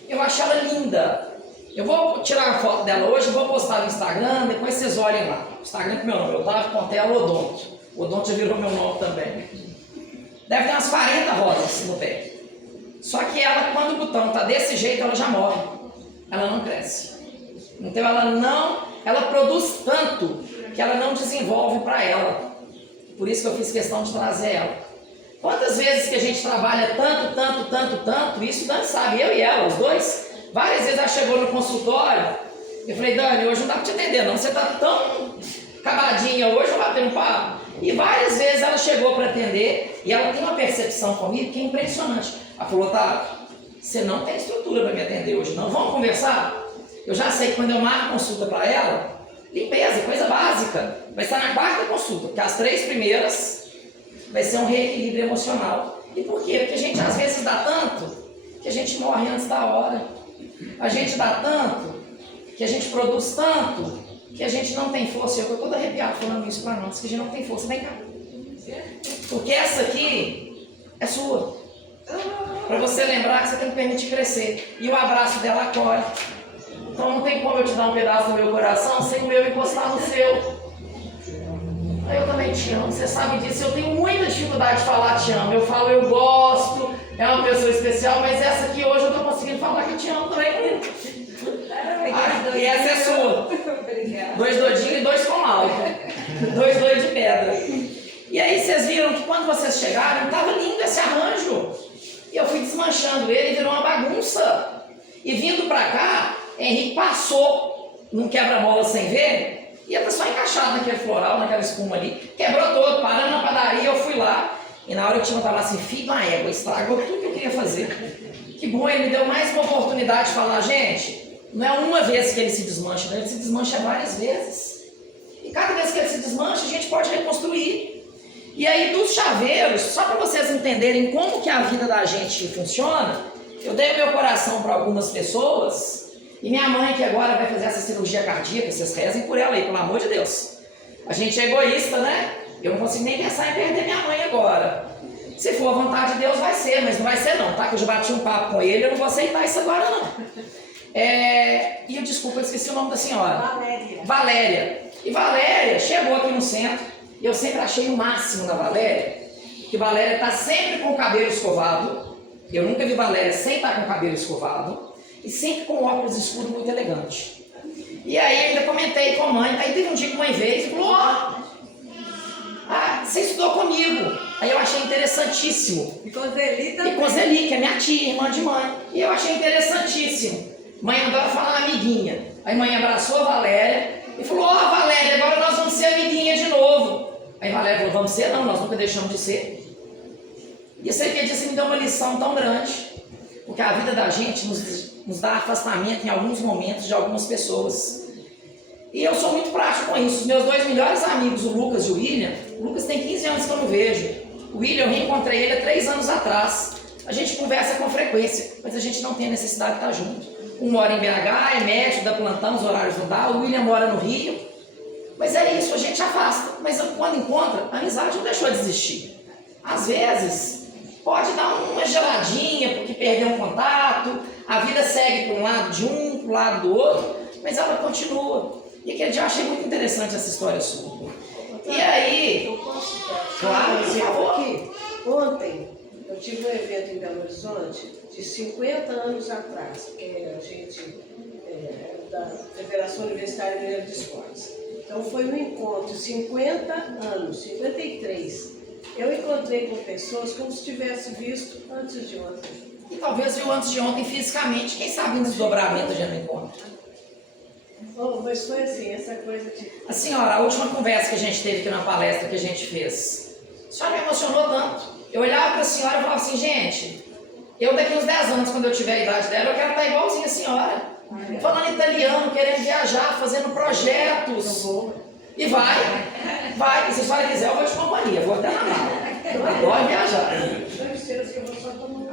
eu acho ela linda. Eu vou tirar a foto dela hoje, vou postar no Instagram, depois vocês olhem lá. O Instagram com meu nome, Otávio Pontello Odonto. O Odonto já virou meu nome também. Deve ter umas 40 rosas no pé. Só que ela, quando o botão tá desse jeito, ela já morre. Ela não cresce. Então ela produz tanto que ela não desenvolve para ela. Por isso que eu fiz questão de trazer ela. Quantas vezes que a gente trabalha tanto, isso Dani sabe, eu e ela, os dois. Várias vezes ela chegou no consultório, eu falei, Dani, hoje não dá para te atender não, você tá tão acabadinha hoje, eu vou bater um papo. E várias vezes ela chegou para atender e ela tem uma percepção comigo que é impressionante. Ela falou, tá, você não tem estrutura para me atender hoje não, vamos conversar? Eu já sei que quando eu marco consulta para ela, limpeza, coisa básica, vai estar na 4ª consulta, porque as 3 primeiras vai ser um reequilíbrio emocional. E por quê? Porque a gente às vezes dá tanto que a gente morre antes da hora. A gente dá tanto, que a gente produz tanto, que a gente não tem força. Eu estou todo arrepiado falando isso para nós, que a gente não tem força. Vem cá. Porque essa aqui é sua. Para você lembrar que você tem que permitir crescer. E o abraço dela acolhe. Então não tem como eu te dar um pedaço do meu coração sem o meu encostar no seu. Eu também te amo, você sabe disso. Eu tenho muita dificuldade de falar te amo. Eu falo eu gosto, é uma pessoa especial, mas essa aqui hoje eu tô conseguindo falar que eu te amo também. E essa é sua. 2 doidinhos e 2 com álcool. 2 doidos de pedra. E aí vocês viram que quando vocês chegaram, estava lindo esse arranjo. E eu fui desmanchando ele e virou uma bagunça. E vindo pra cá, Henrique passou num quebra-mola sem ver. Ia estar só encaixado naquele floral, naquela espuma ali. Quebrou todo, parando na padaria, eu fui lá. E na hora eu tinha que falar assim, filho da égua, estragou tudo que eu queria fazer. Que bom, ele me deu mais uma oportunidade de falar, gente, não é uma vez que ele se desmancha, não, ele se desmancha várias vezes. E cada vez que ele se desmancha, a gente pode reconstruir. E aí dos chaveiros, só para vocês entenderem como que a vida da gente funciona, eu dei o meu coração para algumas pessoas. E minha mãe, que agora vai fazer essa cirurgia cardíaca, vocês rezem por ela aí, pelo amor de Deus. A gente é egoísta, né? Eu não consigo nem pensar em perder minha mãe agora. Se for a vontade de Deus, vai ser, mas não vai ser não, tá? Que eu já bati um papo com ele, eu não vou aceitar isso agora não. E eu, desculpa, eu esqueci o nome da senhora. Valéria. E Valéria chegou aqui no centro, e eu sempre achei o máximo na Valéria, que Valéria tá sempre com o cabelo escovado. Eu nunca vi Valéria sem estar com o cabelo escovado. E sempre com óculos escuros muito elegante. E aí ainda comentei com a mãe, aí teve um dia que a mãe veio e falou, você estudou comigo. Aí eu achei interessantíssimo. E com Zeli também. E com Zeli, que é minha tia, irmã de mãe. E eu achei interessantíssimo. Mãe adora falar amiguinha. Aí mãe abraçou a Valéria e falou, Valéria, agora nós vamos ser amiguinha de novo. Aí Valéria falou, vamos ser? Não, nós nunca deixamos de ser. E esse dia me deu uma lição tão grande. Porque a vida da gente nos dá afastamento em alguns momentos de algumas pessoas. E eu sou muito prático com isso. Os meus 2 melhores amigos, o Lucas e o William, o Lucas tem 15 anos que eu não vejo. O William, eu reencontrei ele há 3 anos atrás. A gente conversa com frequência, mas a gente não tem a necessidade de estar junto. Um mora em BH, é médico, dá plantão, os horários não dá. O William mora no Rio. Mas é isso, a gente afasta. Mas quando encontra, a amizade não deixou de existir. Às vezes, pode dar uma geladinha porque perdeu um contato, a vida segue para um lado de um, para o lado do outro, mas ela continua. E aquele dia eu achei muito interessante essa história sua. E aí, eu posso dar? claro, por favor. Aqui, ontem eu tive um evento em Belo Horizonte de 50 anos atrás, que a gente é da Federação Universitária Mineira de Esportes. Então foi um encontro, 50 anos, 53. Eu encontrei com pessoas como se tivesse visto antes de ontem. E talvez viu antes de ontem fisicamente, quem sabe no desdobramento já não encontra. Mas foi assim, essa coisa de... A senhora, a última conversa que a gente teve aqui na palestra que a gente fez, a senhora me emocionou tanto. Eu olhava para a senhora e falava assim, gente, eu daqui uns 10 anos, quando eu tiver a idade dela, eu quero estar igualzinha a senhora. Falando italiano, querendo viajar, fazendo projetos. E vai. E se a senhora quiser, eu vou de companhia, vou até na mala. Eu adoro viajar.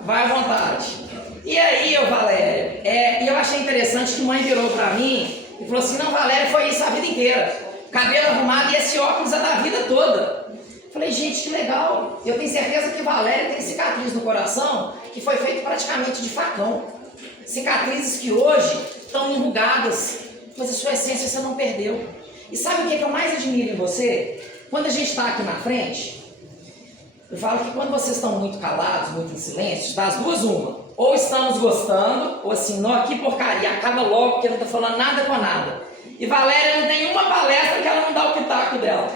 Vai à vontade. E aí, Valéria, e eu achei interessante que mãe virou pra mim e falou assim, não, Valéria, foi isso a vida inteira. cabelo arrumado e esse óculos é da vida toda. Falei, gente, que legal. Eu tenho certeza que Valéria tem cicatriz no coração que foi feito praticamente de facão. Cicatrizes que hoje estão enrugadas, mas a sua essência você não perdeu. E sabe o que eu mais admiro em você? Quando a gente está aqui na frente, eu falo que quando vocês estão muito calados, muito em silêncio, das duas uma. Ou estamos gostando, ou assim, não, que porcaria, acaba logo porque não está falando nada com nada. E Valéria não tem uma palestra que ela não dá o pitaco dela.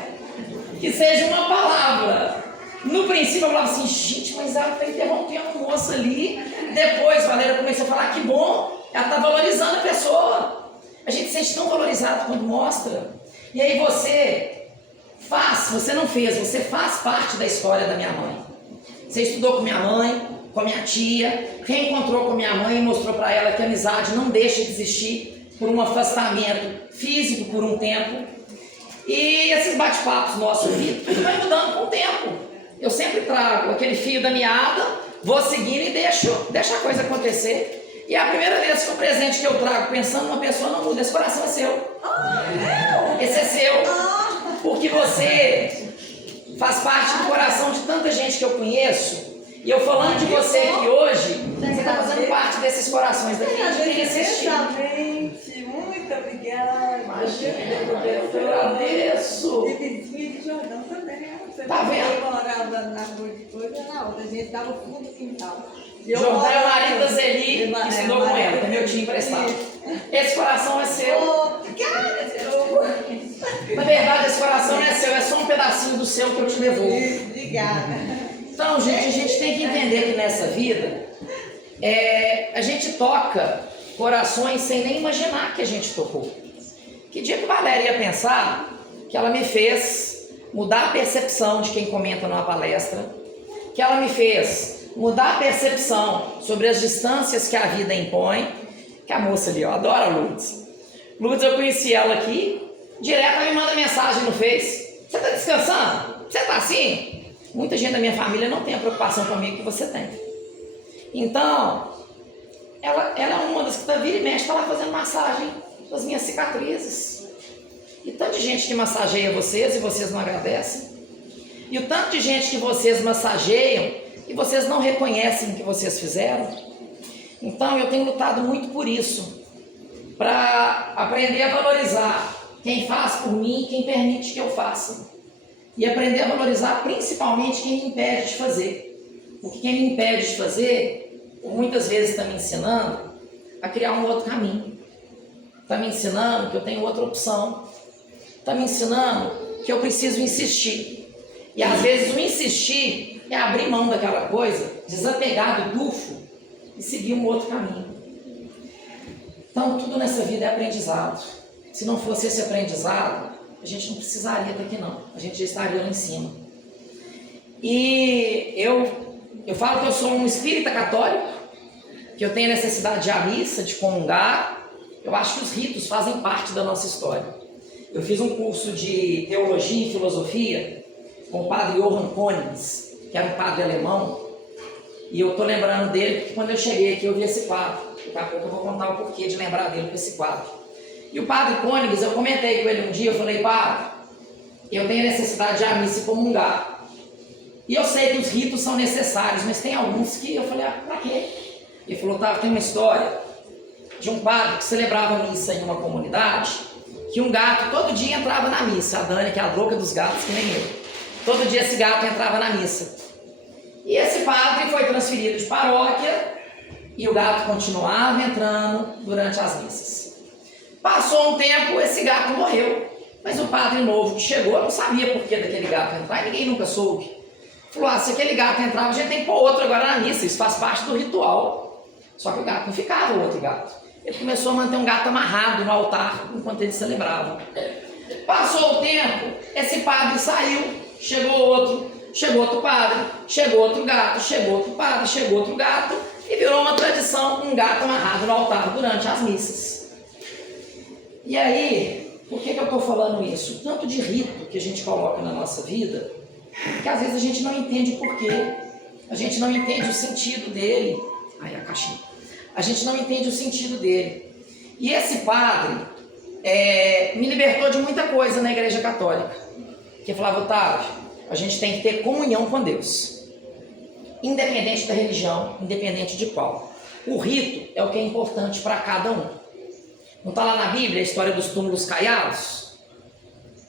Que seja uma palavra. No princípio eu falava assim, gente, mas ela está interrompendo a moça ali. Depois, Valéria, comecei a falar, que bom, ela está valorizando a pessoa. A gente se sente tão valorizado quando mostra. E aí você não fez, você faz parte da história da minha mãe. Você estudou com minha mãe, com minha tia, reencontrou com minha mãe e mostrou para ela que a amizade não deixa de existir por um afastamento físico por um tempo. E esses bate-papos nossos aqui, tudo vai mudando com o tempo. Eu sempre trago aquele fio da meada, vou seguindo e deixo a coisa acontecer. E é a primeira vez que o presente que eu trago pensando numa pessoa não muda, esse coração é seu. Esse é seu. Porque você faz parte do coração de tanta gente que eu conheço. E eu falando de você aqui hoje, você está fazendo parte desses corações daqui. Exatamente, muito obrigada. Imagina, eu agradeço. E vizinha de Jordão também. Você Tá vendo? Eu morava na rua de coisa, na outra. A gente dava fundo do quintal. Jordão é o marido da Zeli, que estudou com ela, que é meu tio emprestado. Esse coração é seu. Obrigada, senhor. Na verdade, esse coração não é seu, é só um pedacinho do seu que eu te devolvo. Obrigada. Então, gente, a gente tem que entender que nessa vida, a gente toca corações sem nem imaginar que a gente tocou. Que dia que Valéria ia pensar que ela me fez mudar a percepção de quem comenta numa palestra, que ela me fez mudar a percepção sobre as distâncias que a vida impõe, que a moça ali, ó, adora a Lourdes. Lourdes, eu conheci ela aqui, direto ela me manda mensagem no Face. Você tá descansando? Você tá assim? Muita gente da minha família não tem a preocupação comigo que você tem. Então, ela é uma das que tá vira e mexe, tá lá fazendo massagem das minhas cicatrizes. E tanto de gente que massageia vocês e vocês não agradecem. E o tanto de gente que vocês massageiam e vocês não reconhecem o que vocês fizeram. Então, eu tenho lutado muito por isso. Para aprender a valorizar quem faz por mim e quem permite que eu faça. E aprender a valorizar principalmente quem me impede de fazer. Porque quem me impede de fazer, muitas vezes está me ensinando a criar um outro caminho. Está me ensinando que eu tenho outra opção. Está me ensinando que eu preciso insistir. E às vezes o insistir é abrir mão daquela coisa, desapegar do tufo e seguir um outro caminho. Então tudo nessa vida é aprendizado. Se não fosse esse aprendizado, a gente não precisaria estar aqui não, a gente já estaria lá em cima. E eu falo que eu sou um espírita católico, que eu tenho a necessidade de ir à missa, de comungar. Eu acho que os ritos fazem parte da nossa história. Eu fiz um curso de teologia e filosofia com o padre Johann Königs, que era um padre alemão, e eu estou lembrando dele porque quando eu cheguei aqui eu vi esse quadro. Daqui a pouco eu vou contar o porquê de lembrar dele com esse quadro. E o padre Königs, eu comentei com ele um dia, eu falei, padre, eu tenho necessidade de ir à missa e comungar. E eu sei que os ritos são necessários, mas tem alguns que eu falei, pra quê? Ele falou, tá, tem uma história de um padre que celebrava a missa em uma comunidade, que um gato todo dia entrava na missa. A Dani, que é a louca dos gatos, que nem eu. Todo dia esse gato entrava na missa. E esse padre foi transferido de paróquia e o gato continuava entrando durante as missas. Passou um tempo, esse gato morreu. Mas o padre novo que chegou não sabia por que daquele gato entrar e ninguém nunca soube. Falou, se aquele gato entrava, a gente tem que pôr outro agora na missa, isso faz parte do ritual. Só que o gato não ficava, o outro gato. Ele começou a manter um gato amarrado no altar enquanto ele celebrava. Passou o tempo, esse padre saiu, chegou outro padre, chegou outro gato, chegou outro padre, chegou outro gato e virou uma tradição um gato amarrado no altar durante as missas. E aí, por que eu estou falando isso? Tanto de rito que a gente coloca na nossa vida, que às vezes a gente não entende o porquê, a gente não entende o sentido dele. Aí a caixinha. A gente não entende o sentido dele. E esse padre, me libertou de muita coisa na Igreja Católica. Que falava, Otávio, a gente tem que ter comunhão com Deus. Independente da religião, independente de qual. O rito é o que é importante para cada um. Não está lá na Bíblia a história dos túmulos caiados?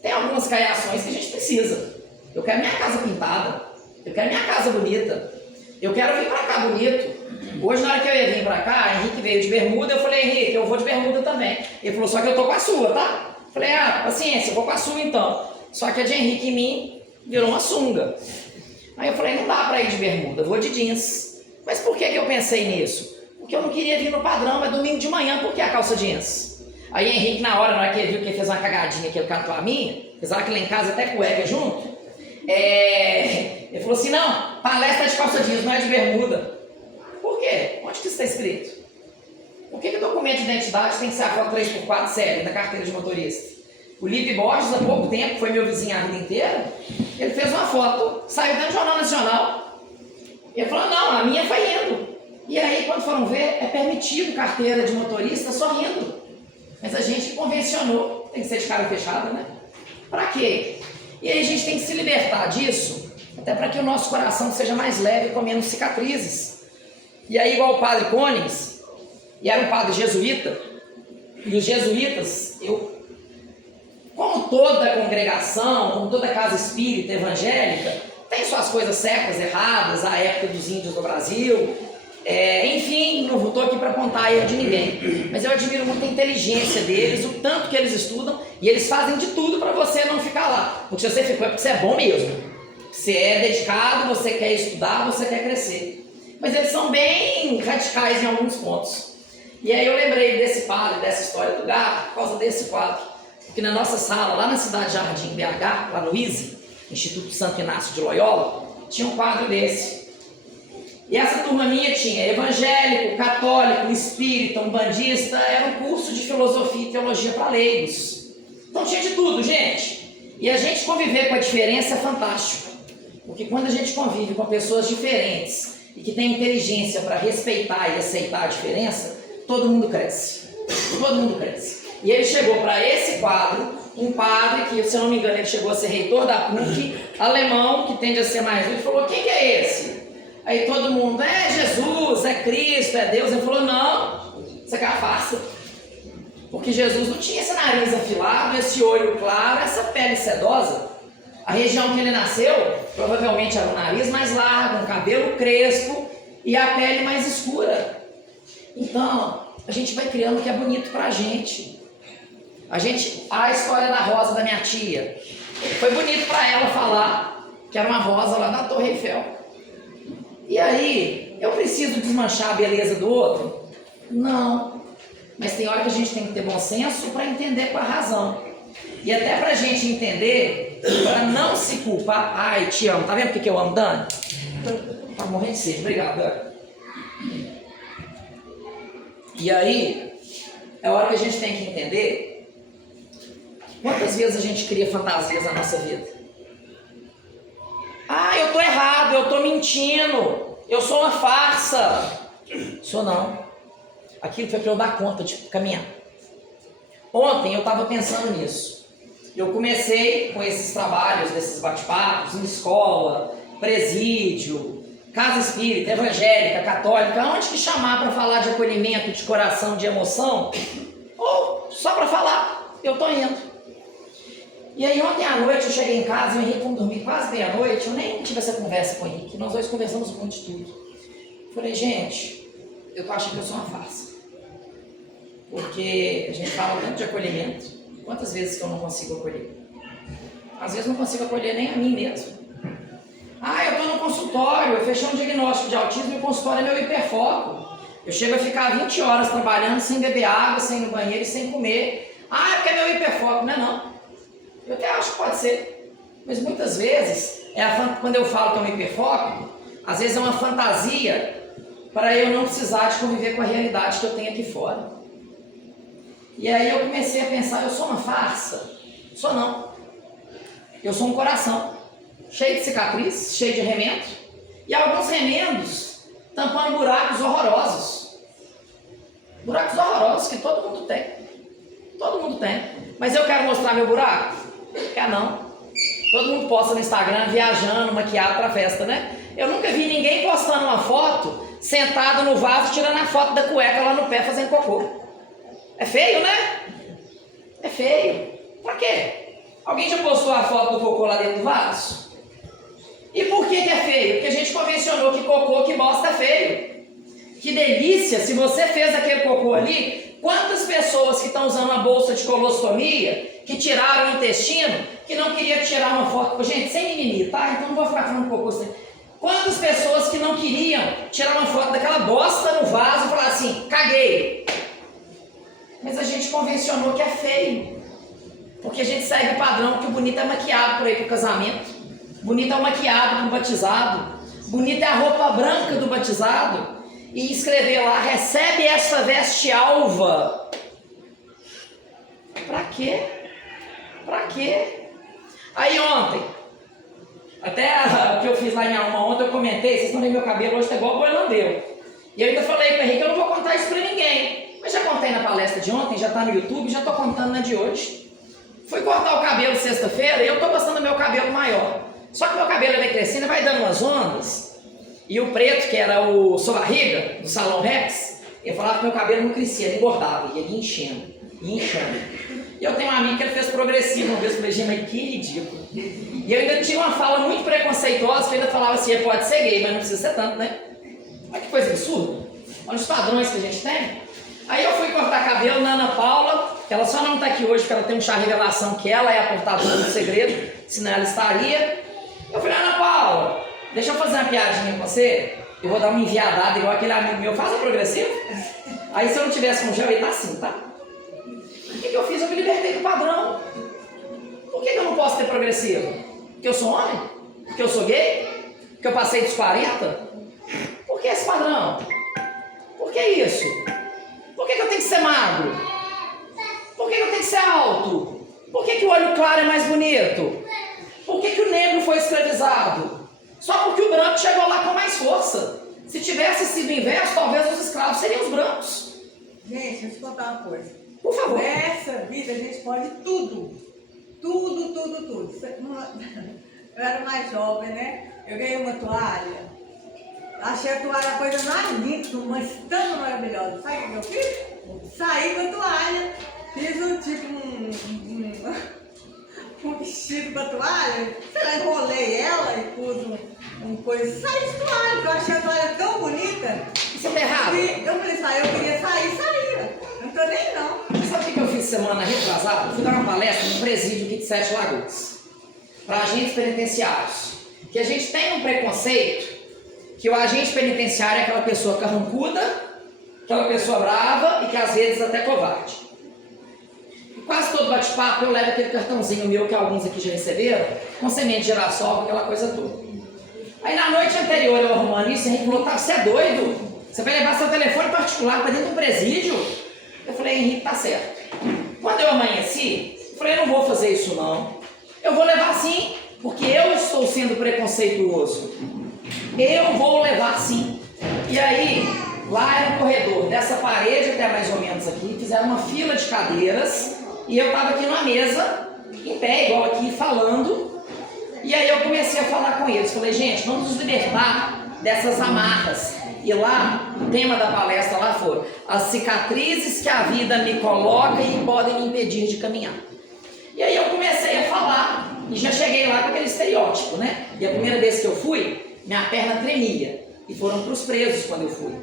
Tem algumas caiações que a gente precisa. Eu quero minha casa pintada. Eu quero minha casa bonita. Eu quero vir para cá bonito. Hoje, na hora que eu ia vir para cá, Henrique veio de bermuda. Eu falei, Henrique, eu vou de bermuda também. Ele falou, só que eu tô com a sua, tá? Eu falei, paciência, eu vou com a sua então. Só que a de Henrique em mim virou uma sunga. Aí eu falei, não dá para ir de bermuda, eu vou de jeans. Mas por que eu pensei nisso? Porque eu não queria vir no padrão, é domingo de manhã, por que a calça jeans? Aí Henrique, na hora que ele viu que ele fez uma cagadinha, que ele catou a minha, apesar que lá em casa até cueca junto, ele falou assim, não, palestra de calça jeans, não é de bermuda. Por quê? Onde que isso está escrito? Por que o documento de identidade tem que ser a foto 3x4 série da carteira de motorista? O Lipe Borges, há pouco tempo, foi meu vizinho a vida inteira, ele fez uma foto, saiu dentro do Jornal Nacional. Ele falou, não, a minha foi indo. E aí, quando foram ver, é permitido carteira de motorista só rindo. Mas a gente convencionou, tem que ser de cara fechada, né? Pra quê? E aí a gente tem que se libertar disso, até para que o nosso coração seja mais leve, com menos cicatrizes. E aí, igual o padre Cônigs, e era um padre jesuíta, e os jesuítas, como toda congregação, como toda casa espírita evangélica, tem suas coisas certas, erradas, a época dos índios no Brasil, enfim, não estou aqui para apontar erro de ninguém, mas eu admiro muito a inteligência deles, o tanto que eles estudam, e eles fazem de tudo para você não ficar lá, porque se você ficou é porque você é bom mesmo, você é dedicado, você quer estudar, você quer crescer, mas eles são bem radicais em alguns pontos. E aí eu lembrei desse padre, dessa história do gato, por causa desse quadro, porque na nossa sala, lá na Cidade Jardim, BH, lá no ISE, Instituto Santo Inácio de Loyola, tinha um quadro desse. E essa turma minha tinha evangélico, católico, espírita, umbandista, era um curso de filosofia e teologia para leigos. Então tinha de tudo, gente. E a gente conviver com a diferença é fantástico. Porque quando a gente convive com pessoas diferentes e que tem inteligência para respeitar e aceitar a diferença, todo mundo cresce. Todo mundo cresce. E ele chegou para esse quadro, um padre que, se eu não me engano, ele chegou a ser reitor da PUC, alemão, que tende a ser mais velho, ele falou, quem que é esse? Aí todo mundo, é Jesus, é Cristo, é Deus. Ele falou, não, isso aqui é uma farsa. Porque Jesus não tinha esse nariz afilado, esse olho claro, essa pele sedosa. A região que ele nasceu, provavelmente era um nariz mais largo, um cabelo crespo e a pele mais escura. Então, a gente vai criando o que é bonito pra gente. A história da rosa da minha tia, foi bonito pra ela falar que era uma rosa lá na Torre Eiffel. E aí, eu preciso desmanchar a beleza do outro? Não. Mas tem hora que a gente tem que ter bom senso para entender com a razão. E até pra gente entender, para não se culpar. Ai, te amo. Tá vendo porque que eu amo Dani? Tá morrendo de sede. Obrigado, Dani. E aí, é hora que a gente tem que entender quantas vezes a gente cria fantasias na nossa vida. Ah, eu tô errado, eu tô mentindo, eu sou uma farsa. Sou não. Aquilo foi para eu dar conta de caminhar. Ontem eu estava pensando nisso. Eu comecei com esses trabalhos, desses bate-papos, em escola, presídio, casa espírita, evangélica, católica, onde que chamar para falar de acolhimento, de coração, de emoção, ou só para falar, eu tô indo. E aí ontem à noite eu cheguei em casa, e o Henrique, vamos dormir quase meia-noite, eu nem tive essa conversa com o Henrique, nós dois conversamos muito de tudo. Falei, gente, eu tô achando que eu sou uma farsa. Porque a gente fala tanto de acolhimento, quantas vezes que eu não consigo acolher? Às vezes não consigo acolher nem a mim mesmo. Ah, eu tô no consultório, eu fechei um diagnóstico de autismo e o consultório é meu hiperfoco. Eu chego a ficar 20 horas trabalhando sem beber água, sem ir no banheiro e sem comer. Ah, é porque é meu hiperfoco. Não é não. Eu até acho que pode ser, mas muitas vezes, quando eu falo que é um hiperfoco, às vezes é uma fantasia para eu não precisar de conviver com a realidade que eu tenho aqui fora. E aí eu comecei a pensar, eu sou uma farsa? Sou não. Eu sou um coração, cheio de cicatriz, cheio de remendo, e alguns remendos tampando buracos horrorosos. Buracos horrorosos que todo mundo tem. Todo mundo tem. Mas eu quero mostrar meu buraco? Quer não. Todo mundo posta no Instagram viajando, maquiado pra festa, né? Eu nunca vi ninguém postando uma foto sentado no vaso, tirando a foto da cueca lá no pé fazendo cocô. É feio, né? É feio. Pra quê? Alguém já postou a foto do cocô lá dentro do vaso? E por que é feio? Porque a gente convencionou que cocô, que bosta é feio. Que delícia, se você fez aquele cocô ali, quantas pessoas que estão usando a bolsa de colostomia, que tiraram o intestino, que não queria tirar uma foto, gente, sem mimimi, tá? Então não vou ficar falando cocô sem. Quantas pessoas que não queriam tirar uma foto daquela bosta no vaso e falar assim, caguei. Mas a gente convencionou que é feio. Porque a gente segue o padrão que o bonito é maquiado por aí pro casamento. Bonito é o maquiado pro batizado. Bonito é a roupa branca do batizado. E escrever lá, recebe essa veste alva. Pra quê? Pra quê? Aí ontem, até o que eu fiz lá em Alma ontem, eu comentei, vocês estão vendo meu cabelo hoje tá igual o boilandeu. E eu ainda falei para o Henrique, eu não vou contar isso pra ninguém. Mas já contei na palestra de ontem, já tá no YouTube, já tô contando na de hoje. Fui cortar o cabelo sexta-feira e eu tô gostando do meu cabelo maior. Só que meu cabelo vai crescendo, vai dando umas ondas. E o preto, que era o sua barriga, do Salão Rex, ele falava que meu cabelo não crescia, ele engordava, ia inchando, ia inchando. E eu tenho um amigo que ele fez progressivo uma vez, eu falei, gente, mas que ridículo. E eu ainda tinha uma fala muito preconceituosa, que eu ainda falava assim, ele pode ser gay, mas não precisa ser tanto, né? Olha que coisa absurda. Olha os padrões que a gente tem. Aí eu fui cortar cabelo na Ana Paula, que ela só não está aqui hoje porque ela tem um chá revelação que ela é a portadora do segredo, senão ela estaria. Eu falei, Ana Paula, deixa eu fazer uma piadinha com você, eu vou dar uma enviadada igual aquele amigo meu, faz o progressivo. Aí se eu não tivesse com gel, ele tá assim, tá? O que eu fiz? Eu me libertei do padrão. Por que eu não posso ter progressivo? Porque eu sou homem? Porque eu sou gay? Porque eu passei dos 40? Por que esse padrão? Por que isso? Por que eu tenho que ser magro? Por que eu tenho que ser alto? Por que o olho claro é mais bonito? Por que o negro foi escravizado? Só porque o branco chegou lá com mais força. Se tivesse sido o inverso, talvez os escravos seriam os brancos. Gente, deixa eu te contar uma coisa. Por favor. Nessa vida a gente pode tudo. Tudo, tudo, tudo. Eu era mais jovem, né? Eu ganhei uma toalha. Achei a toalha a coisa mais linda, mas tão maravilhosa. Sabe o que eu fiz? Saí com a toalha. Fiz um vestido com a toalha. Sei lá, enrolei ela e pus um coisa. Saí de toalha, porque eu achei a toalha tão bonita. Isso é errado. Eu falei, eu queria sair. Não tô nem não. Sabe o que eu fiz semana retrasada? Eu fui dar uma palestra no presídio aqui de Sete Lagoas, para agentes penitenciários. Que a gente tem um preconceito que o agente penitenciário é aquela pessoa carrancuda, aquela pessoa brava e que às vezes até covarde. E quase todo bate-papo eu levo aquele cartãozinho meu que alguns aqui já receberam, com semente de girassol, aquela coisa toda. Aí na noite anterior eu arrumando isso, a gente falou, tá, você é doido? Você vai levar seu telefone particular para dentro do presídio? Eu falei, Henrique, tá certo. Quando eu amanheci, eu falei, eu não vou fazer isso não. Eu vou levar sim, porque eu estou sendo preconceituoso. Eu vou levar sim. E aí, lá era um corredor, dessa parede até mais ou menos aqui, fizeram uma fila de cadeiras, e eu estava aqui numa mesa, em pé, igual aqui, falando. E aí eu comecei a falar com eles. Falei, gente, vamos nos libertar dessas amarras. E lá, o tema da palestra lá foi as cicatrizes que a vida me coloca e podem me impedir de caminhar. E aí eu comecei a falar e já cheguei lá com aquele estereótipo, né? E a primeira vez que eu fui, minha perna tremia. E foram para os presos quando eu fui.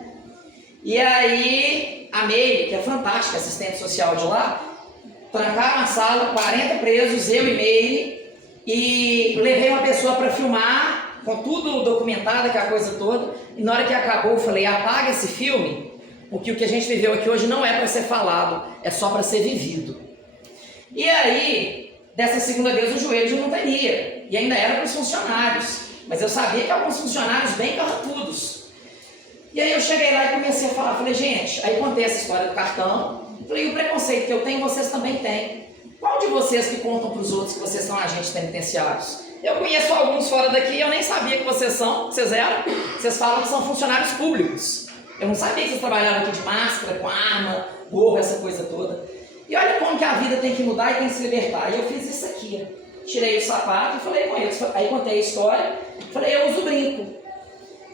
E aí a Meire, que é fantástica, assistente social de lá, trancaram a sala, 40 presos, eu e Meire, e levei uma pessoa para filmar, com tudo documentado, aquela coisa toda, e na hora que acabou eu falei, apaga esse filme, porque o que a gente viveu aqui hoje não é para ser falado, é só para ser vivido. E aí, dessa segunda vez o joelho já não tremia, e ainda era para os funcionários, mas eu sabia que alguns funcionários bem carrancudos. E aí eu cheguei lá e comecei a falar, falei, gente, aí contei essa história do cartão, falei, o preconceito que eu tenho, vocês também têm. Qual de vocês que contam para os outros que vocês são agentes penitenciários? Eu conheço alguns fora daqui, eu nem sabia que vocês eram. Vocês falam que são funcionários públicos. Eu não sabia que vocês trabalhavam aqui de máscara, com arma, gorro, essa coisa toda. E olha como que a vida tem que mudar e tem que se libertar. E eu fiz isso aqui, ó. Tirei o sapato e falei com eles. Aí contei a história, falei, eu uso brinco.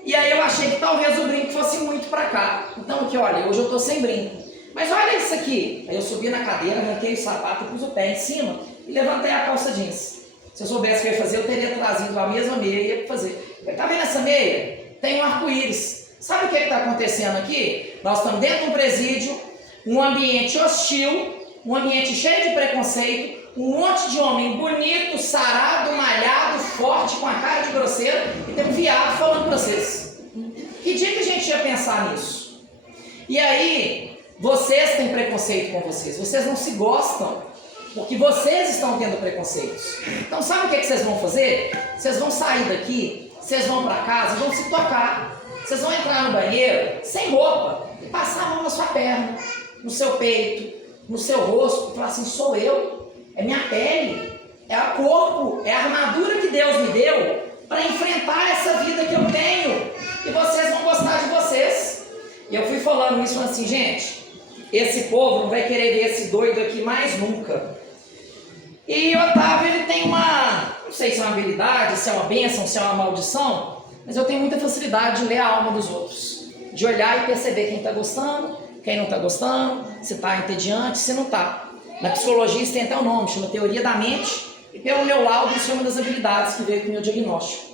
E aí eu achei que talvez o brinco fosse muito pra cá. Então aqui, olha, hoje eu tô sem brinco. Mas olha isso aqui. Aí eu subi na cadeira, arranquei o sapato, pus o pé em cima e levantei a calça jeans. Se eu soubesse o que eu ia fazer, eu teria trazido a mesma meia e ia fazer. Falei, tá vendo essa meia? Tem um arco-íris. Sabe o que está acontecendo aqui? Nós estamos dentro de um presídio, um ambiente hostil, um ambiente cheio de preconceito, um monte de homem bonito, sarado, malhado, forte, com a cara de grosseiro, e tem um viado falando para vocês. Que dia que a gente ia pensar nisso? E aí, vocês têm preconceito com vocês, vocês não se gostam, porque vocês estão tendo preconceitos. Então sabe o que vocês vão fazer? Vocês vão sair daqui, vocês vão para casa, vão se tocar. Vocês vão entrar no banheiro sem roupa e passar a mão na sua perna, no seu peito, no seu rosto, e falar assim, sou eu, é minha pele, é o corpo, é a armadura que Deus me deu para enfrentar essa vida que eu tenho, e vocês vão gostar de vocês. E eu fui falando isso assim, gente, esse povo não vai querer ver esse doido aqui mais nunca. E o Otávio, ele tem não sei se é uma habilidade, se é uma bênção, se é uma maldição, mas eu tenho muita facilidade de ler a alma dos outros, de olhar e perceber quem está gostando, quem não está gostando, se está entediante, se não está. Na psicologia isso tem até um nome, chama teoria da mente, e pelo meu laudo isso é uma das habilidades que veio com o meu diagnóstico.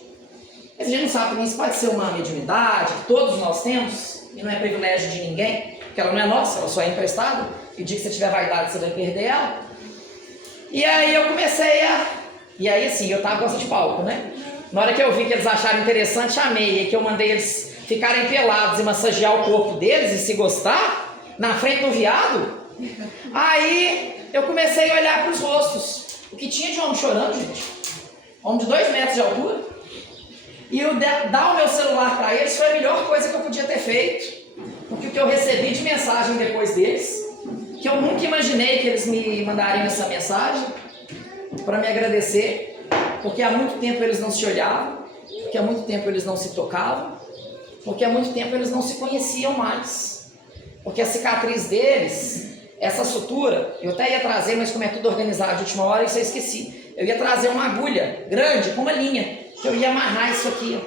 Mas a gente não sabe também se pode ser uma mediunidade, que todos nós temos, e não é privilégio de ninguém, porque ela não é nossa, ela só é emprestada, e o dia que você tiver vaidade você vai perder ela. E aí eu comecei E aí assim, eu tava com de palco, né? Na hora que eu vi que eles acharam interessante a meia, que eu mandei eles ficarem pelados e massagear o corpo deles e se gostar, na frente do viado, aí eu comecei a olhar para os rostos. O que tinha de homem chorando, gente? Homem de 2 metros de altura. E eu dar o meu celular para eles foi a melhor coisa que eu podia ter feito. Porque o que eu recebi de mensagem depois deles, que eu nunca imaginei que eles me mandariam essa mensagem para me agradecer. Porque há muito tempo eles não se olhavam, porque há muito tempo eles não se tocavam, porque há muito tempo eles não se conheciam mais. Porque a cicatriz deles, essa sutura, eu até ia trazer, mas como é tudo organizado de última hora, isso eu esqueci. Eu ia trazer uma agulha grande, com uma linha, que eu ia amarrar isso aqui.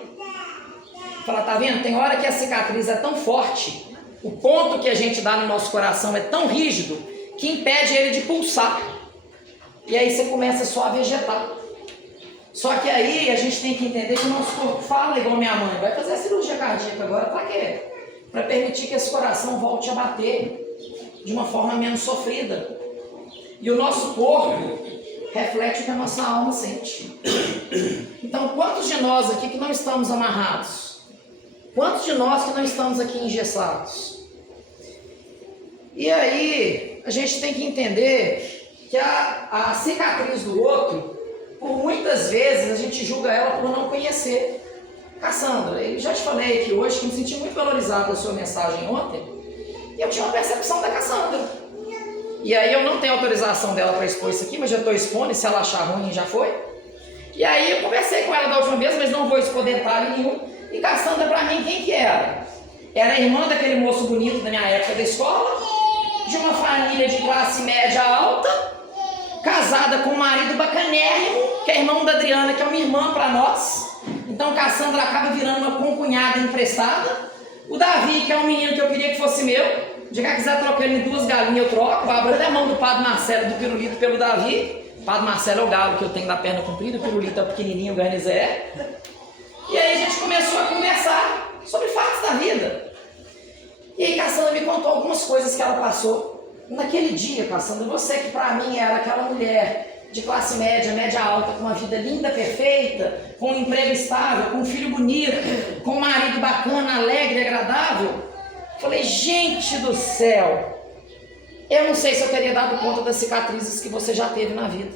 Falar, tá vendo? Tem hora que a cicatriz é tão forte, o ponto que a gente dá no nosso coração é tão rígido, que impede ele de pulsar. E aí você começa só a vegetar. Só que aí a gente tem que entender que o nosso corpo fala igual minha mãe, vai fazer a cirurgia cardíaca agora para quê? Para permitir que esse coração volte a bater de uma forma menos sofrida. E o nosso corpo reflete o que a nossa alma sente. Então, quantos de nós aqui que não estamos amarrados? Quantos de nós que não estamos aqui engessados? E aí, a gente tem que entender que a cicatriz do outro, por muitas vezes a gente julga ela por não conhecer. Cassandra, eu já te falei aqui hoje que me senti muito valorizado da sua mensagem ontem, e eu tinha uma percepção da Cassandra. E aí eu não tenho autorização dela para expor isso aqui, mas já estou expondo, e se ela achar ruim já foi. E aí eu conversei com ela da última vez, mas não vou expor detalhe nenhum. E Cassandra, para mim, quem que era? Era a irmã daquele moço bonito da minha época da escola, de uma família de classe média alta, casada com um marido bacanérrimo, que é irmão da Adriana, que é uma irmã para nós. Então Cassandra acaba virando uma concunhada emprestada. O Davi, que é um menino que eu queria que fosse meu, de cá quiser trocar ele em 2 galinhas, eu troco. Abro até a mão do Padre Marcelo do pirulito pelo Davi. O Padre Marcelo é o galo que eu tenho da perna comprida, o pirulito é o pequenininho, o garnizé. E aí a gente começou a conversar sobre fatos da vida. E aí Cassandra me contou algumas coisas que ela passou. Naquele dia, Cassandra, você que para mim era aquela mulher de classe média, média alta, com uma vida linda, perfeita, com um emprego estável, com um filho bonito, com um marido bacana, alegre, agradável. Falei, gente do céu, eu não sei se eu teria dado conta das cicatrizes que você já teve na vida.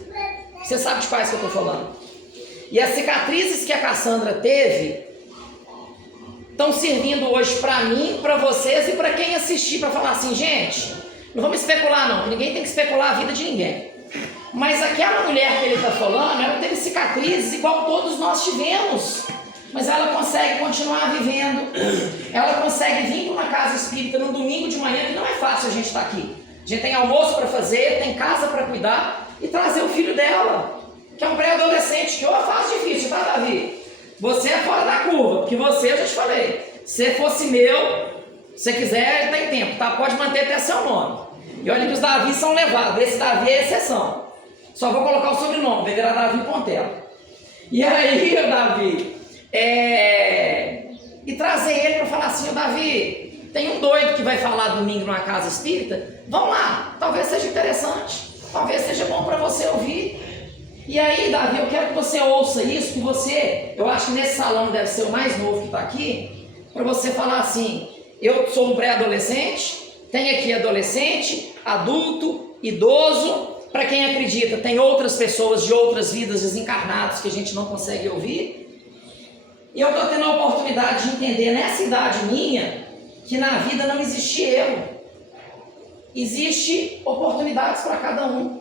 Você sabe de quais que eu estou falando. E as cicatrizes que a Cassandra teve estão servindo hoje para mim, para vocês e para quem assistir, para falar assim, gente, não vamos especular não, que ninguém tem que especular a vida de ninguém. Mas aquela mulher que ele está falando, ela teve cicatrizes igual todos nós tivemos. Mas ela consegue continuar vivendo. Ela consegue vir para uma casa espírita no domingo de manhã, que não é fácil a gente estar aqui. gente tem almoço para fazer, tem casa para cuidar e trazer o filho dela, que é um pré-adolescente, que é uma fase difícil, tá, Davi? Você é fora da curva, porque você, eu já te falei, se fosse meu, se você quiser, tem tempo, tá? Pode manter até seu nome. E olha que os Davi são levados, esse Davi é exceção. Só vou colocar o sobrenome, vai virar Davi Pontela. E aí, Davi, e trazer ele para falar assim, Davi, tem um doido que vai falar domingo numa casa espírita, vão lá, talvez seja interessante, talvez seja bom para você ouvir. E aí, Davi, eu quero que você ouça isso, que você, eu acho que nesse salão deve ser o mais novo que está aqui, para você falar assim, eu sou um pré-adolescente, tem aqui adolescente, adulto, idoso, para quem acredita, tem outras pessoas de outras vidas desencarnadas que a gente não consegue ouvir. E eu estou tendo a oportunidade de entender nessa idade minha que na vida não existe erro. Existe oportunidades para cada um.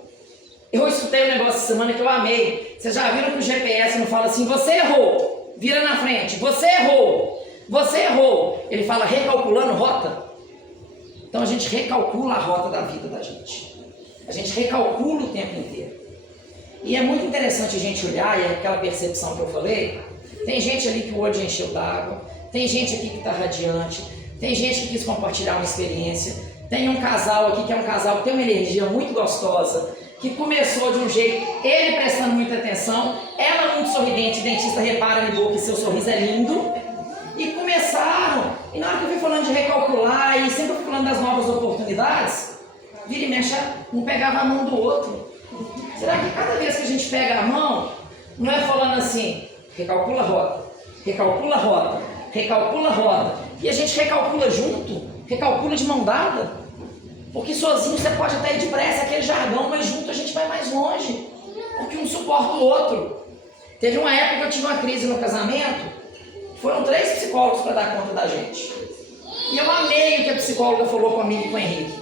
Eu escutei um negócio essa semana que eu amei. Vocês já viram que o GPS não fala assim, você errou, vira na frente, você errou, você errou. Ele fala recalculando rota. Então a gente recalcula a rota da vida da gente. A gente recalcula o tempo inteiro. E é muito interessante a gente olhar, e é aquela percepção que eu falei, tem gente ali que o olho já encheu d'água, tem gente aqui que está radiante, tem gente que quis compartilhar uma experiência, tem um casal aqui que é um casal que tem uma energia muito gostosa, que começou de um jeito, ele prestando muita atenção, ela muito sorridente, o dentista repara no boca que seu sorriso é lindo, e começaram, e na hora que eu fui falando de recalcular, e sempre eu fui falando das novas oportunidades, vira e mexe, um pegava a mão do outro. Será que cada vez que a gente pega a mão, não é falando assim, recalcula a rota, recalcula a rota, recalcula a rota, e a gente recalcula junto, recalcula de mão dada, porque sozinho você pode até ir depressa, aquele jargão, mas junto a gente vai mais longe, porque um suporta o outro. Teve uma época que eu tive uma crise no casamento, foram 3 psicólogos para dar conta da gente. E eu amei o que a psicóloga falou comigo e com o Henrique.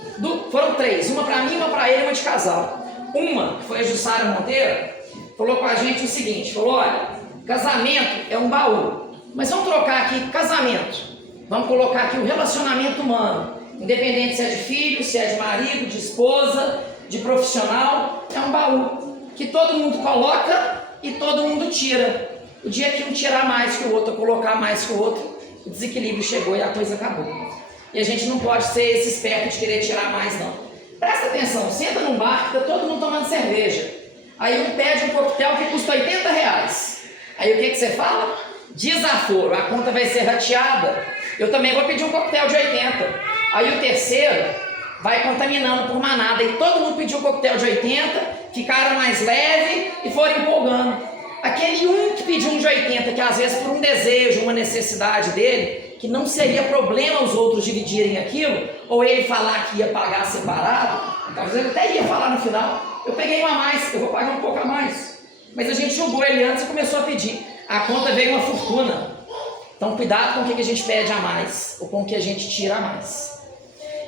Foram 3, uma para mim, uma para ele, uma de casal. Uma, que foi a Jussara Monteiro, falou com a gente o seguinte, falou, olha, casamento é um baú, mas vamos trocar aqui casamento, vamos colocar aqui o relacionamento humano, independente se é de filho, se é de marido, de esposa, de profissional, é um baú, que todo mundo coloca e todo mundo tira. O dia que um tirar mais que o outro, colocar mais que o outro, o desequilíbrio chegou e a coisa acabou. E a gente não pode ser esse esperto de querer tirar mais, não. Presta atenção, senta num bar que está todo mundo tomando cerveja. Aí um pede um coquetel que custa R$80. Aí o que você fala? Desaforo, a conta vai ser rateada. Eu também vou pedir um coquetel de 80. Aí o terceiro vai contaminando por manada. E todo mundo pediu um coquetel de 80, ficaram mais leve e foram empolgando. Aquele um que pediu um de 80, que às vezes por um desejo, uma necessidade dele, que não seria problema os outros dividirem aquilo, ou ele falar que ia pagar separado, talvez ele até ia falar no final, eu peguei um a mais, eu vou pagar um pouco a mais. Mas a gente julgou ele antes e começou a pedir. A conta veio uma fortuna. Então cuidado com o que a gente pede a mais, ou com o que a gente tira a mais.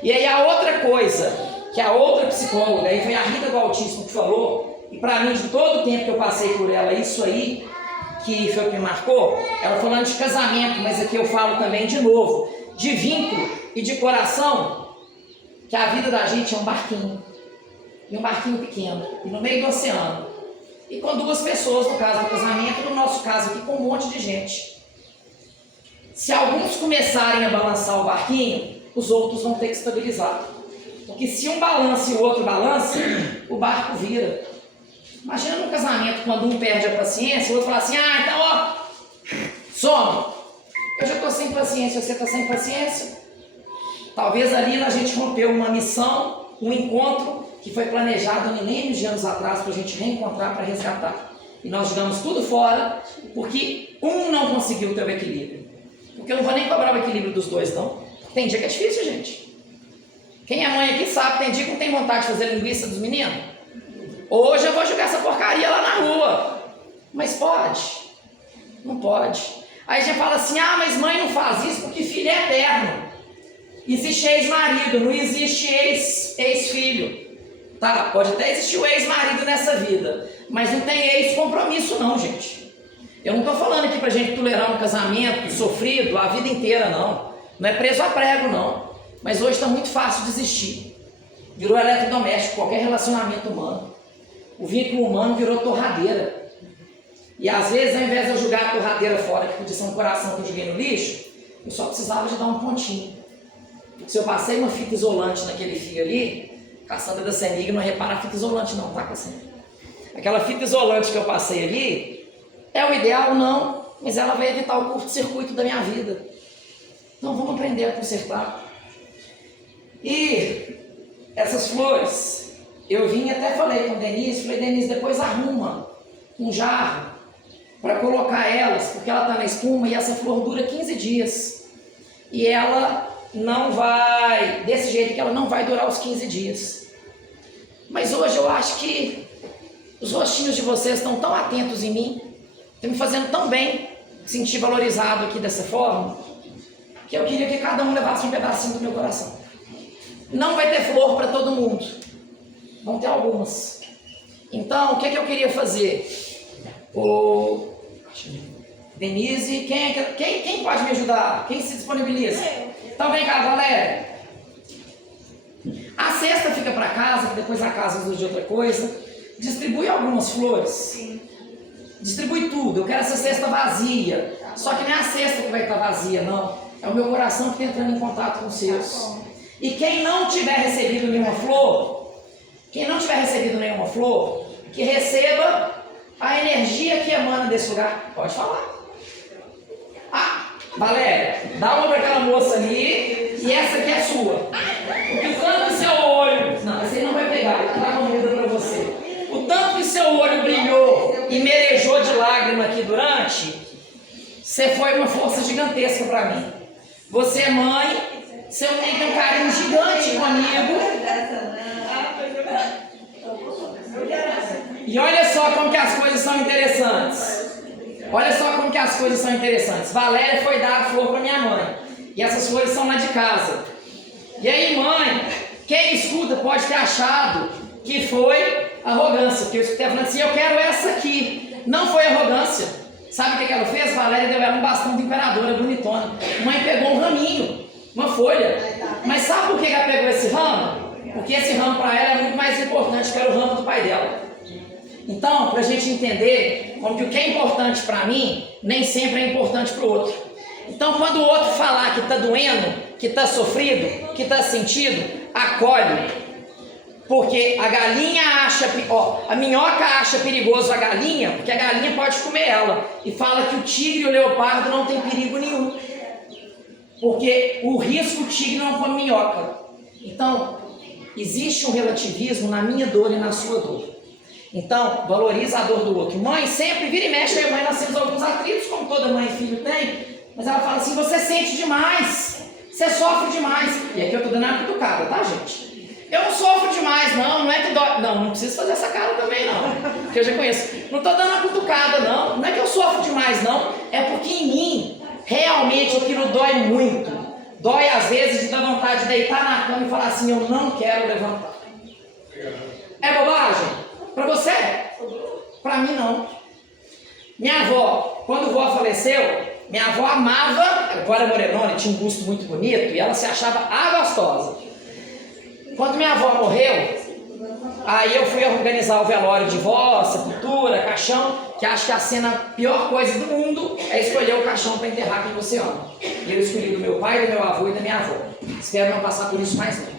E aí a outra coisa, que a outra psicóloga, aí foi a Rita do Autismo que falou, e para mim, de todo o tempo que eu passei por ela, isso aí, que foi o que me marcou, ela falando de casamento, mas aqui eu falo também de novo, de vínculo e de coração, que a vida da gente é um barquinho, e um barquinho pequeno, e no meio do oceano, e com 2 pessoas, no caso do casamento, no nosso caso aqui, com um monte de gente. Se alguns começarem a balançar o barquinho, os outros vão ter que estabilizar, porque se um balança e o outro balança, o barco vira. Imagina no casamento, quando um perde a paciência, o outro fala assim, então ó, some. Eu já estou sem paciência, você está sem paciência. Talvez ali a gente rompeu uma missão, um encontro que foi planejado milênios de anos atrás para a gente reencontrar, para resgatar. E nós jogamos tudo fora, porque um não conseguiu ter o equilíbrio. Porque eu não vou nem cobrar o equilíbrio dos dois, não. Tem dia que é difícil, gente. Quem é mãe aqui sabe, tem dia que não tem vontade de fazer linguiça dos meninos. Hoje eu vou jogar essa porcaria lá na rua. Mas pode? Não pode. Aí a gente fala assim, mas mãe não faz isso porque filho é eterno. Existe ex-marido, não existe ex-filho. Tá, pode até existir o ex-marido nessa vida, mas não tem ex-compromisso não, gente. Eu não estou falando aqui pra gente tolerar um casamento sofrido a vida inteira, não. Não é preso a prego, não. Mas hoje está muito fácil desistir. virou eletrodoméstico, qualquer relacionamento humano. O vínculo humano virou torradeira. E às vezes, ao invés de eu jogar a torradeira fora, que podia ser um coração que eu joguei no lixo, eu só precisava de dar um pontinho. Porque se eu passei uma fita isolante naquele fio ali, Cassandra da CEMIG não repara a fita isolante não, tá, Cassandra? Aquela fita isolante que eu passei ali, é o ideal? Não, mas ela vai evitar o curto-circuito da minha vida. Então vamos aprender a consertar. E essas flores, eu vim até falei com a Denise, Denise, depois arruma um jarro para colocar elas, porque ela está na espuma e essa flor dura 15 dias. E ela não vai, desse jeito que ela não vai durar os 15 dias. Mas hoje eu acho que os rostinhos de vocês estão tão atentos em mim, estão me fazendo tão bem sentir valorizado aqui dessa forma, que eu queria que cada um levasse um pedacinho do meu coração. Não vai ter flor para todo mundo, vão ter algumas. Então, o que eu queria fazer? Denise, quem pode me ajudar? Quem se disponibiliza? Então vem cá, Valéria. A cesta fica para casa, que depois a casa usa de outra coisa. Distribui algumas flores. Sim. Distribui tudo. Eu quero essa cesta vazia. Só que não é a cesta que vai estar vazia, não. É o meu coração que está entrando em contato com os seus. E quem não tiver recebido nenhuma flor, que receba a energia que emana desse lugar. Pode falar. Valéria, dá uma para aquela moça ali e essa aqui é sua. Porque o tanto que seu olho... Não, essa aí não vai pegar, eu trago uma vida para você. O tanto que seu olho brilhou e merejou de lágrima aqui durante, você foi uma força gigantesca para mim. Você é mãe, você tem um carinho gigante comigo. E olha só como que as coisas são interessantes. Valéria foi dar a flor para minha mãe. E essas flores são lá de casa. E aí, mãe, quem escuta pode ter achado que foi arrogância. Porque eu escutei ela falando assim, eu quero essa aqui. Não foi arrogância. Sabe o que ela fez? Valéria deu ela um bastão de imperadora bonitona. Mãe pegou um raminho, uma folha. Mas sabe por que ela pegou esse ramo? Porque esse ramo para ela é muito mais importante que era o ramo do pai dela. Então, para a gente entender como que o que é importante para mim, nem sempre é importante para o outro. Então, quando o outro falar que está doendo, que está sofrido, que está sentido, acolhe. Porque a galinha acha, a minhoca acha perigoso a galinha, porque a galinha pode comer ela. E fala que o tigre e o leopardo não tem perigo nenhum. Porque o risco, o tigre não come minhoca. Então, existe um relativismo na minha dor e na sua dor. Então, valoriza a dor do outro. Mãe sempre vira e mexe, aí mãe, nós temos alguns atritos, como toda mãe e filho tem, mas ela fala assim, você sente demais, você sofre demais. E aqui eu estou dando uma cutucada, tá, gente? Eu não sofro demais, não é que dói. Não precisa fazer essa cara também, não, porque eu já conheço. Não estou dando uma cutucada, não é que eu sofro demais, não, é porque em mim, realmente, aquilo dói muito. Dói às vezes de dar vontade de deitar na cama e falar assim, eu não quero levantar. É bobagem? Para você? Para mim não. Minha avó, quando a avó faleceu, minha avó amava, agora morenona, tinha um busto muito bonito e ela se achava gostosa. Quando minha avó morreu, aí eu fui organizar o velório de vó, sepultura, caixão, que acho que a pior coisa do mundo é escolher o caixão para enterrar quem você ama. E eu escolhi do meu pai, do meu avô e da minha avó. Espero não passar por isso mais não.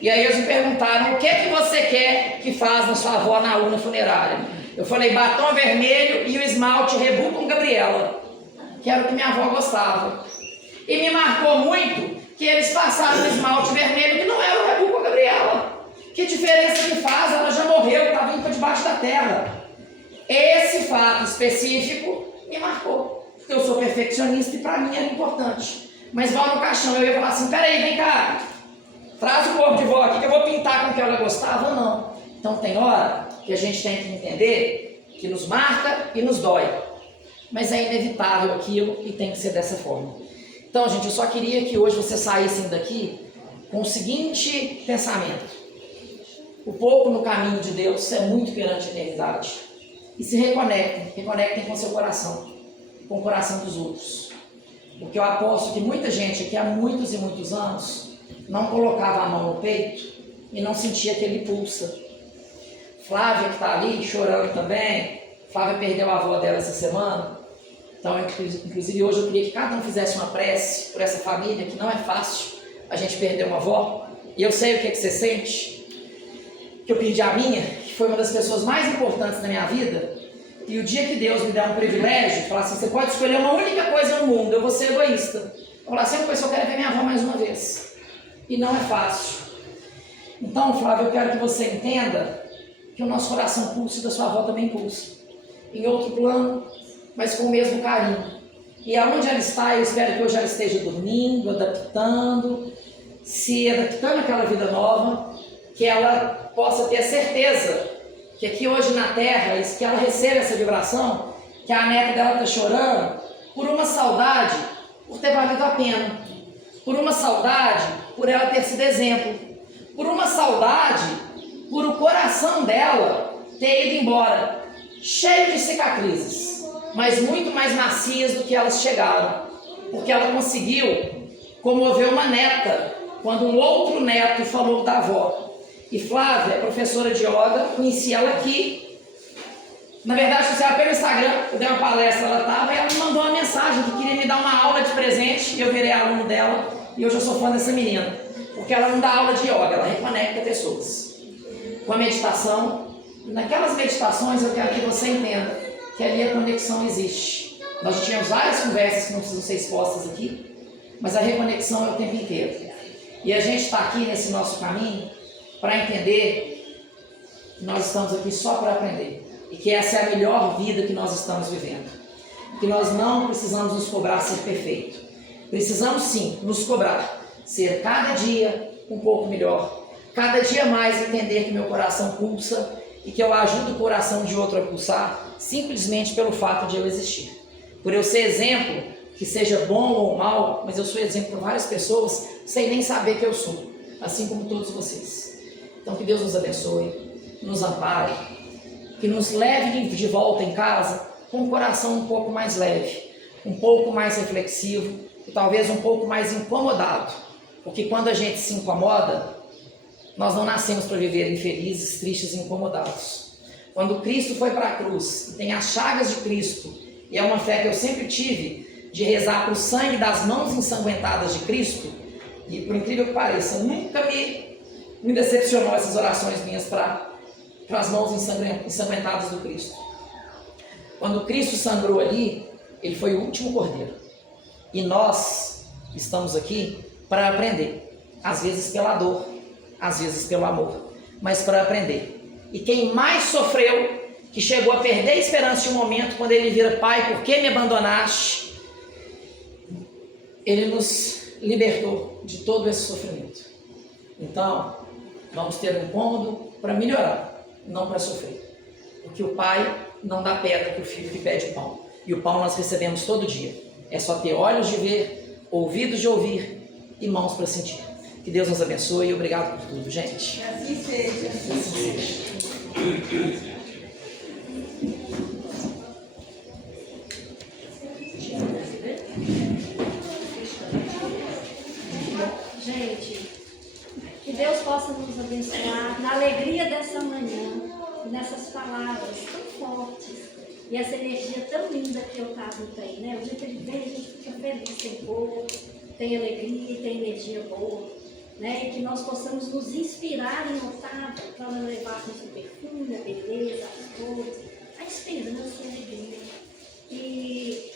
E aí eles me perguntaram, o que você quer que faz na sua avó na urna funerária? Eu falei, batom vermelho e o esmalte Rebu Gabriela, que era o que minha avó gostava. E me marcou muito que eles passaram o esmalte vermelho, que não era o Rebu Gabriela. Que diferença que faz? Ela já morreu, estava indo para debaixo da terra. Esse fato específico me marcou, porque eu sou perfeccionista e para mim era importante. Mas vó no caixão, eu ia falar assim, peraí, vem cá. Traz o corpo de vó aqui que eu vou pintar com o que ela gostava ou não. Então tem hora que a gente tem que entender que nos marca e nos dói. Mas é inevitável aquilo e tem que ser dessa forma. Então, gente, eu só queria que hoje vocês saíssem daqui com o seguinte pensamento. O pouco no caminho de Deus é muito perante a eternidade. E se reconectem com o seu coração, com o coração dos outros. Porque eu aposto que muita gente aqui há muitos e muitos anos não colocava a mão no peito e não sentia que ele pulsa. Flávia, que está ali chorando também, Flávia perdeu a avó dela essa semana, então inclusive hoje eu queria que cada um fizesse uma prece por essa família, que não é fácil a gente perder uma avó, e eu sei o que é que você sente, que eu perdi a minha, que foi uma das pessoas mais importantes da minha vida, e o dia que Deus me der um privilégio, falar assim, você pode escolher uma única coisa no mundo, eu vou ser egoísta, eu vou falar assim, eu quero ver minha avó mais uma vez, e não é fácil. Então, Flávia, eu quero que você entenda que o nosso coração pulsa e da sua avó também pulsa. Em outro plano, mas com o mesmo carinho. E aonde ela está, eu espero que hoje ela esteja dormindo, se adaptando àquela vida nova, que ela possa ter certeza que aqui hoje na Terra, que ela receba essa vibração, que a neta dela está chorando, por uma saudade, por ter valido a pena. Por uma saudade, por ela ter sido exemplo. Por uma saudade, por o coração dela ter ido embora, cheio de cicatrizes, mas muito mais macias do que elas chegaram, porque ela conseguiu comover uma neta, quando um outro neto falou da avó. E Flávia é professora de yoga, conheci ela aqui, na verdade, se você vai pelo Instagram, eu dei uma palestra, ela estava, e ela me mandou uma mensagem que queria me dar uma aula de presente, e eu virei aluno dela, e hoje eu sou fã dessa menina, porque ela não dá aula de yoga, ela reconecta pessoas com a meditação. E naquelas meditações eu quero que você entenda que ali a conexão existe. Nós já tivemos várias conversas que não precisam ser expostas aqui, mas a reconexão é o tempo inteiro. E a gente está aqui nesse nosso caminho para entender que nós estamos aqui só para aprender e que essa é a melhor vida que nós estamos vivendo. Que nós não precisamos nos cobrar ser perfeito. Precisamos sim nos cobrar ser cada dia um pouco melhor, cada dia mais entender que meu coração pulsa e que eu ajudo o coração de outro a pulsar simplesmente pelo fato de eu existir. Por eu ser exemplo, que seja bom ou mal, mas eu sou exemplo para várias pessoas sem nem saber que eu sou, assim como todos vocês. Então que Deus nos abençoe, nos ampare, que nos leve de volta em casa com um coração um pouco mais leve, um pouco mais reflexivo e talvez um pouco mais incomodado. Porque quando a gente se incomoda, nós não nascemos para viver infelizes, tristes e incomodados. Quando Cristo foi para a cruz e tem as chagas de Cristo, e é uma fé que eu sempre tive, de rezar para o sangue das mãos ensanguentadas de Cristo, e por incrível que pareça, nunca me decepcionou essas orações minhas para as mãos ensanguentadas do Cristo. Quando Cristo sangrou ali, ele foi o último cordeiro. E nós estamos aqui para aprender, às vezes pela dor, às vezes pelo amor, mas para aprender. E quem mais sofreu, que chegou a perder a esperança de um momento, quando ele vira: Pai, por que me abandonaste? Ele nos libertou de todo esse sofrimento. Então, vamos ter um cômodo para melhorar, não para sofrer. Porque o pai não dá pedra para o filho que pede pão. E o pão nós recebemos todo dia. É só ter olhos de ver, ouvidos de ouvir e mãos para sentir. Que Deus nos abençoe e obrigado por tudo, gente. Assim seja. Assim seja. Gente, que Deus possa nos abençoar na alegria dessa manhã, nessas palavras tão fortes e essa energia tão linda que o Otávio tem, né? O dia que ele vem, a gente fica feliz, tem boa, tem alegria, tem energia boa, né? E que nós possamos nos inspirar em Otávio para levarmos o perfume, a beleza, as cores, a esperança e a alegria. E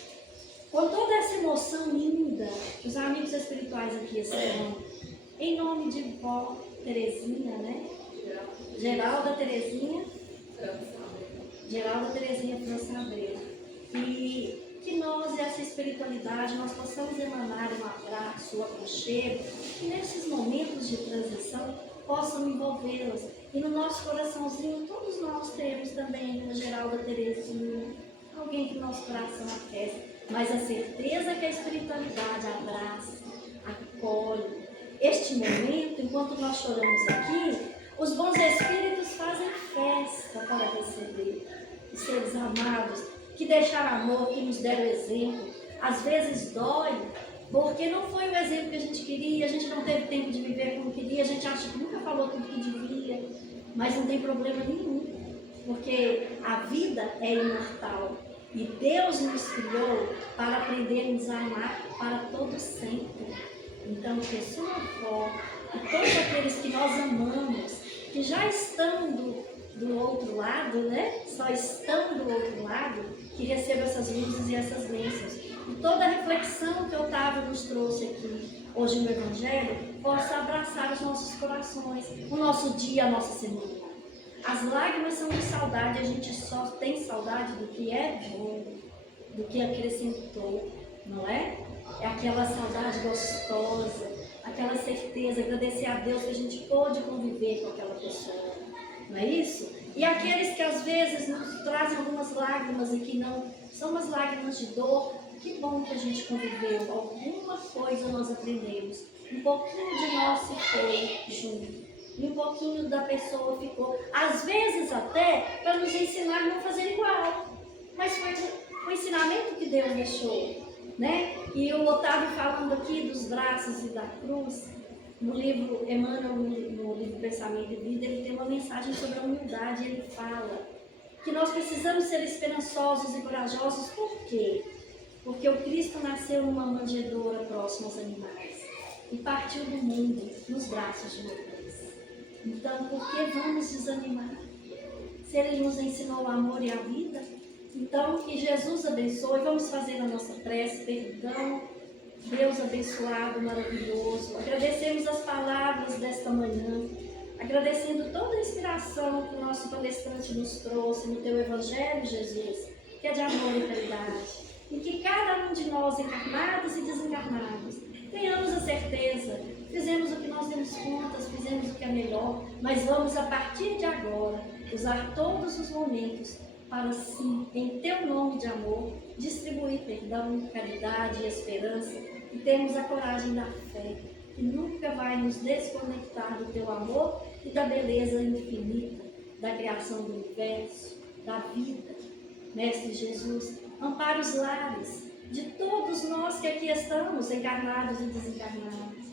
com toda essa emoção linda, os amigos espirituais aqui estão, em nome de vó Terezinha, né? Geralda Terezinha França Abreu. E que nós, essa espiritualidade, nós possamos emanar um abraço, um aconchego, que nesses momentos de transição possam envolvê-las. E no nosso coraçãozinho, todos nós temos também uma Geralda Terezinha, alguém que nosso coração aquece, mas a certeza que a espiritualidade abraça, acolhe. Este momento, enquanto nós choramos aqui, os bons espíritos fazem festa para receber os seres amados, que deixaram amor, que nos deram exemplo. Às vezes dói, Porque não foi o exemplo que a gente queria, a gente não teve tempo de viver como queria, a gente acha que nunca falou tudo que devia, mas não tem problema nenhum, porque a vida é imortal e Deus nos criou para aprendermos a amar para todo sempre. Então, que sua avó e todos aqueles que nós amamos, que já estão do outro lado, né? Só estão do outro lado, que recebam essas luzes e essas bênçãos. E toda a reflexão que Otávio nos trouxe aqui hoje no Evangelho possa abraçar os nossos corações, o nosso dia, a nossa semana. As lágrimas são de saudade, a gente só tem saudade do que é bom, do que acrescentou, não é? É aquela saudade gostosa, aquela certeza, agradecer a Deus que a gente pôde conviver com aquela pessoa, não é isso? E aqueles que às vezes nos trazem algumas lágrimas e que não são umas lágrimas de dor, que bom que a gente conviveu, alguma coisa nós aprendemos, um pouquinho de nós se foi junto. E um pouquinho da pessoa ficou, às vezes até, para nos ensinar a não fazer igual. Mas foi o ensinamento que Deus deixou, né? E o Otávio falando aqui dos braços e da cruz, no livro Emmanuel, no livro Pensamento e Vida, ele tem uma mensagem sobre a humildade. Ele fala que nós precisamos ser esperançosos e corajosos. Por quê? Porque o Cristo nasceu numa manjedoura próxima aos animais e partiu do mundo nos braços de Deus. Então, por que vamos desanimar? Se Ele nos ensinou o amor e a vida, então que Jesus abençoe. Vamos fazer a nossa prece, perdão. Deus abençoado, maravilhoso. Agradecemos as palavras desta manhã, agradecendo toda a inspiração que o nosso palestrante nos trouxe no Teu Evangelho, Jesus, que é de amor e caridade. E que cada um de nós, encarnados e desencarnados, tenhamos a certeza, fizemos o que nós demos contas, fizemos o que é melhor, mas vamos, a partir de agora, usar todos os momentos para, sim, em Teu nome de amor, distribuir perdão, caridade e esperança, e termos a coragem da fé, que nunca vai nos desconectar do Teu amor e da beleza infinita, da criação do universo, da vida. Mestre Jesus, ampara os lares de todos nós que aqui estamos, encarnados e desencarnados.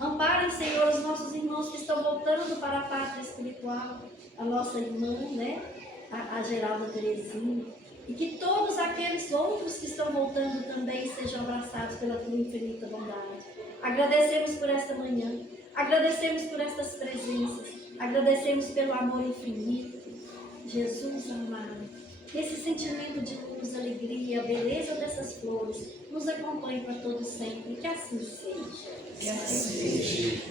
Amparem, Senhor, os nossos irmãos que estão voltando para a pátria espiritual, a nossa irmã, né? A Geralda Terezinha, e que todos aqueles outros que estão voltando também sejam abraçados pela Tua infinita bondade. Agradecemos por esta manhã, agradecemos por estas presenças, agradecemos pelo amor infinito. Jesus amado, esse sentimento de luz, alegria, a beleza dessas flores nos acompanhe para todo sempre, que assim seja. Que assim seja.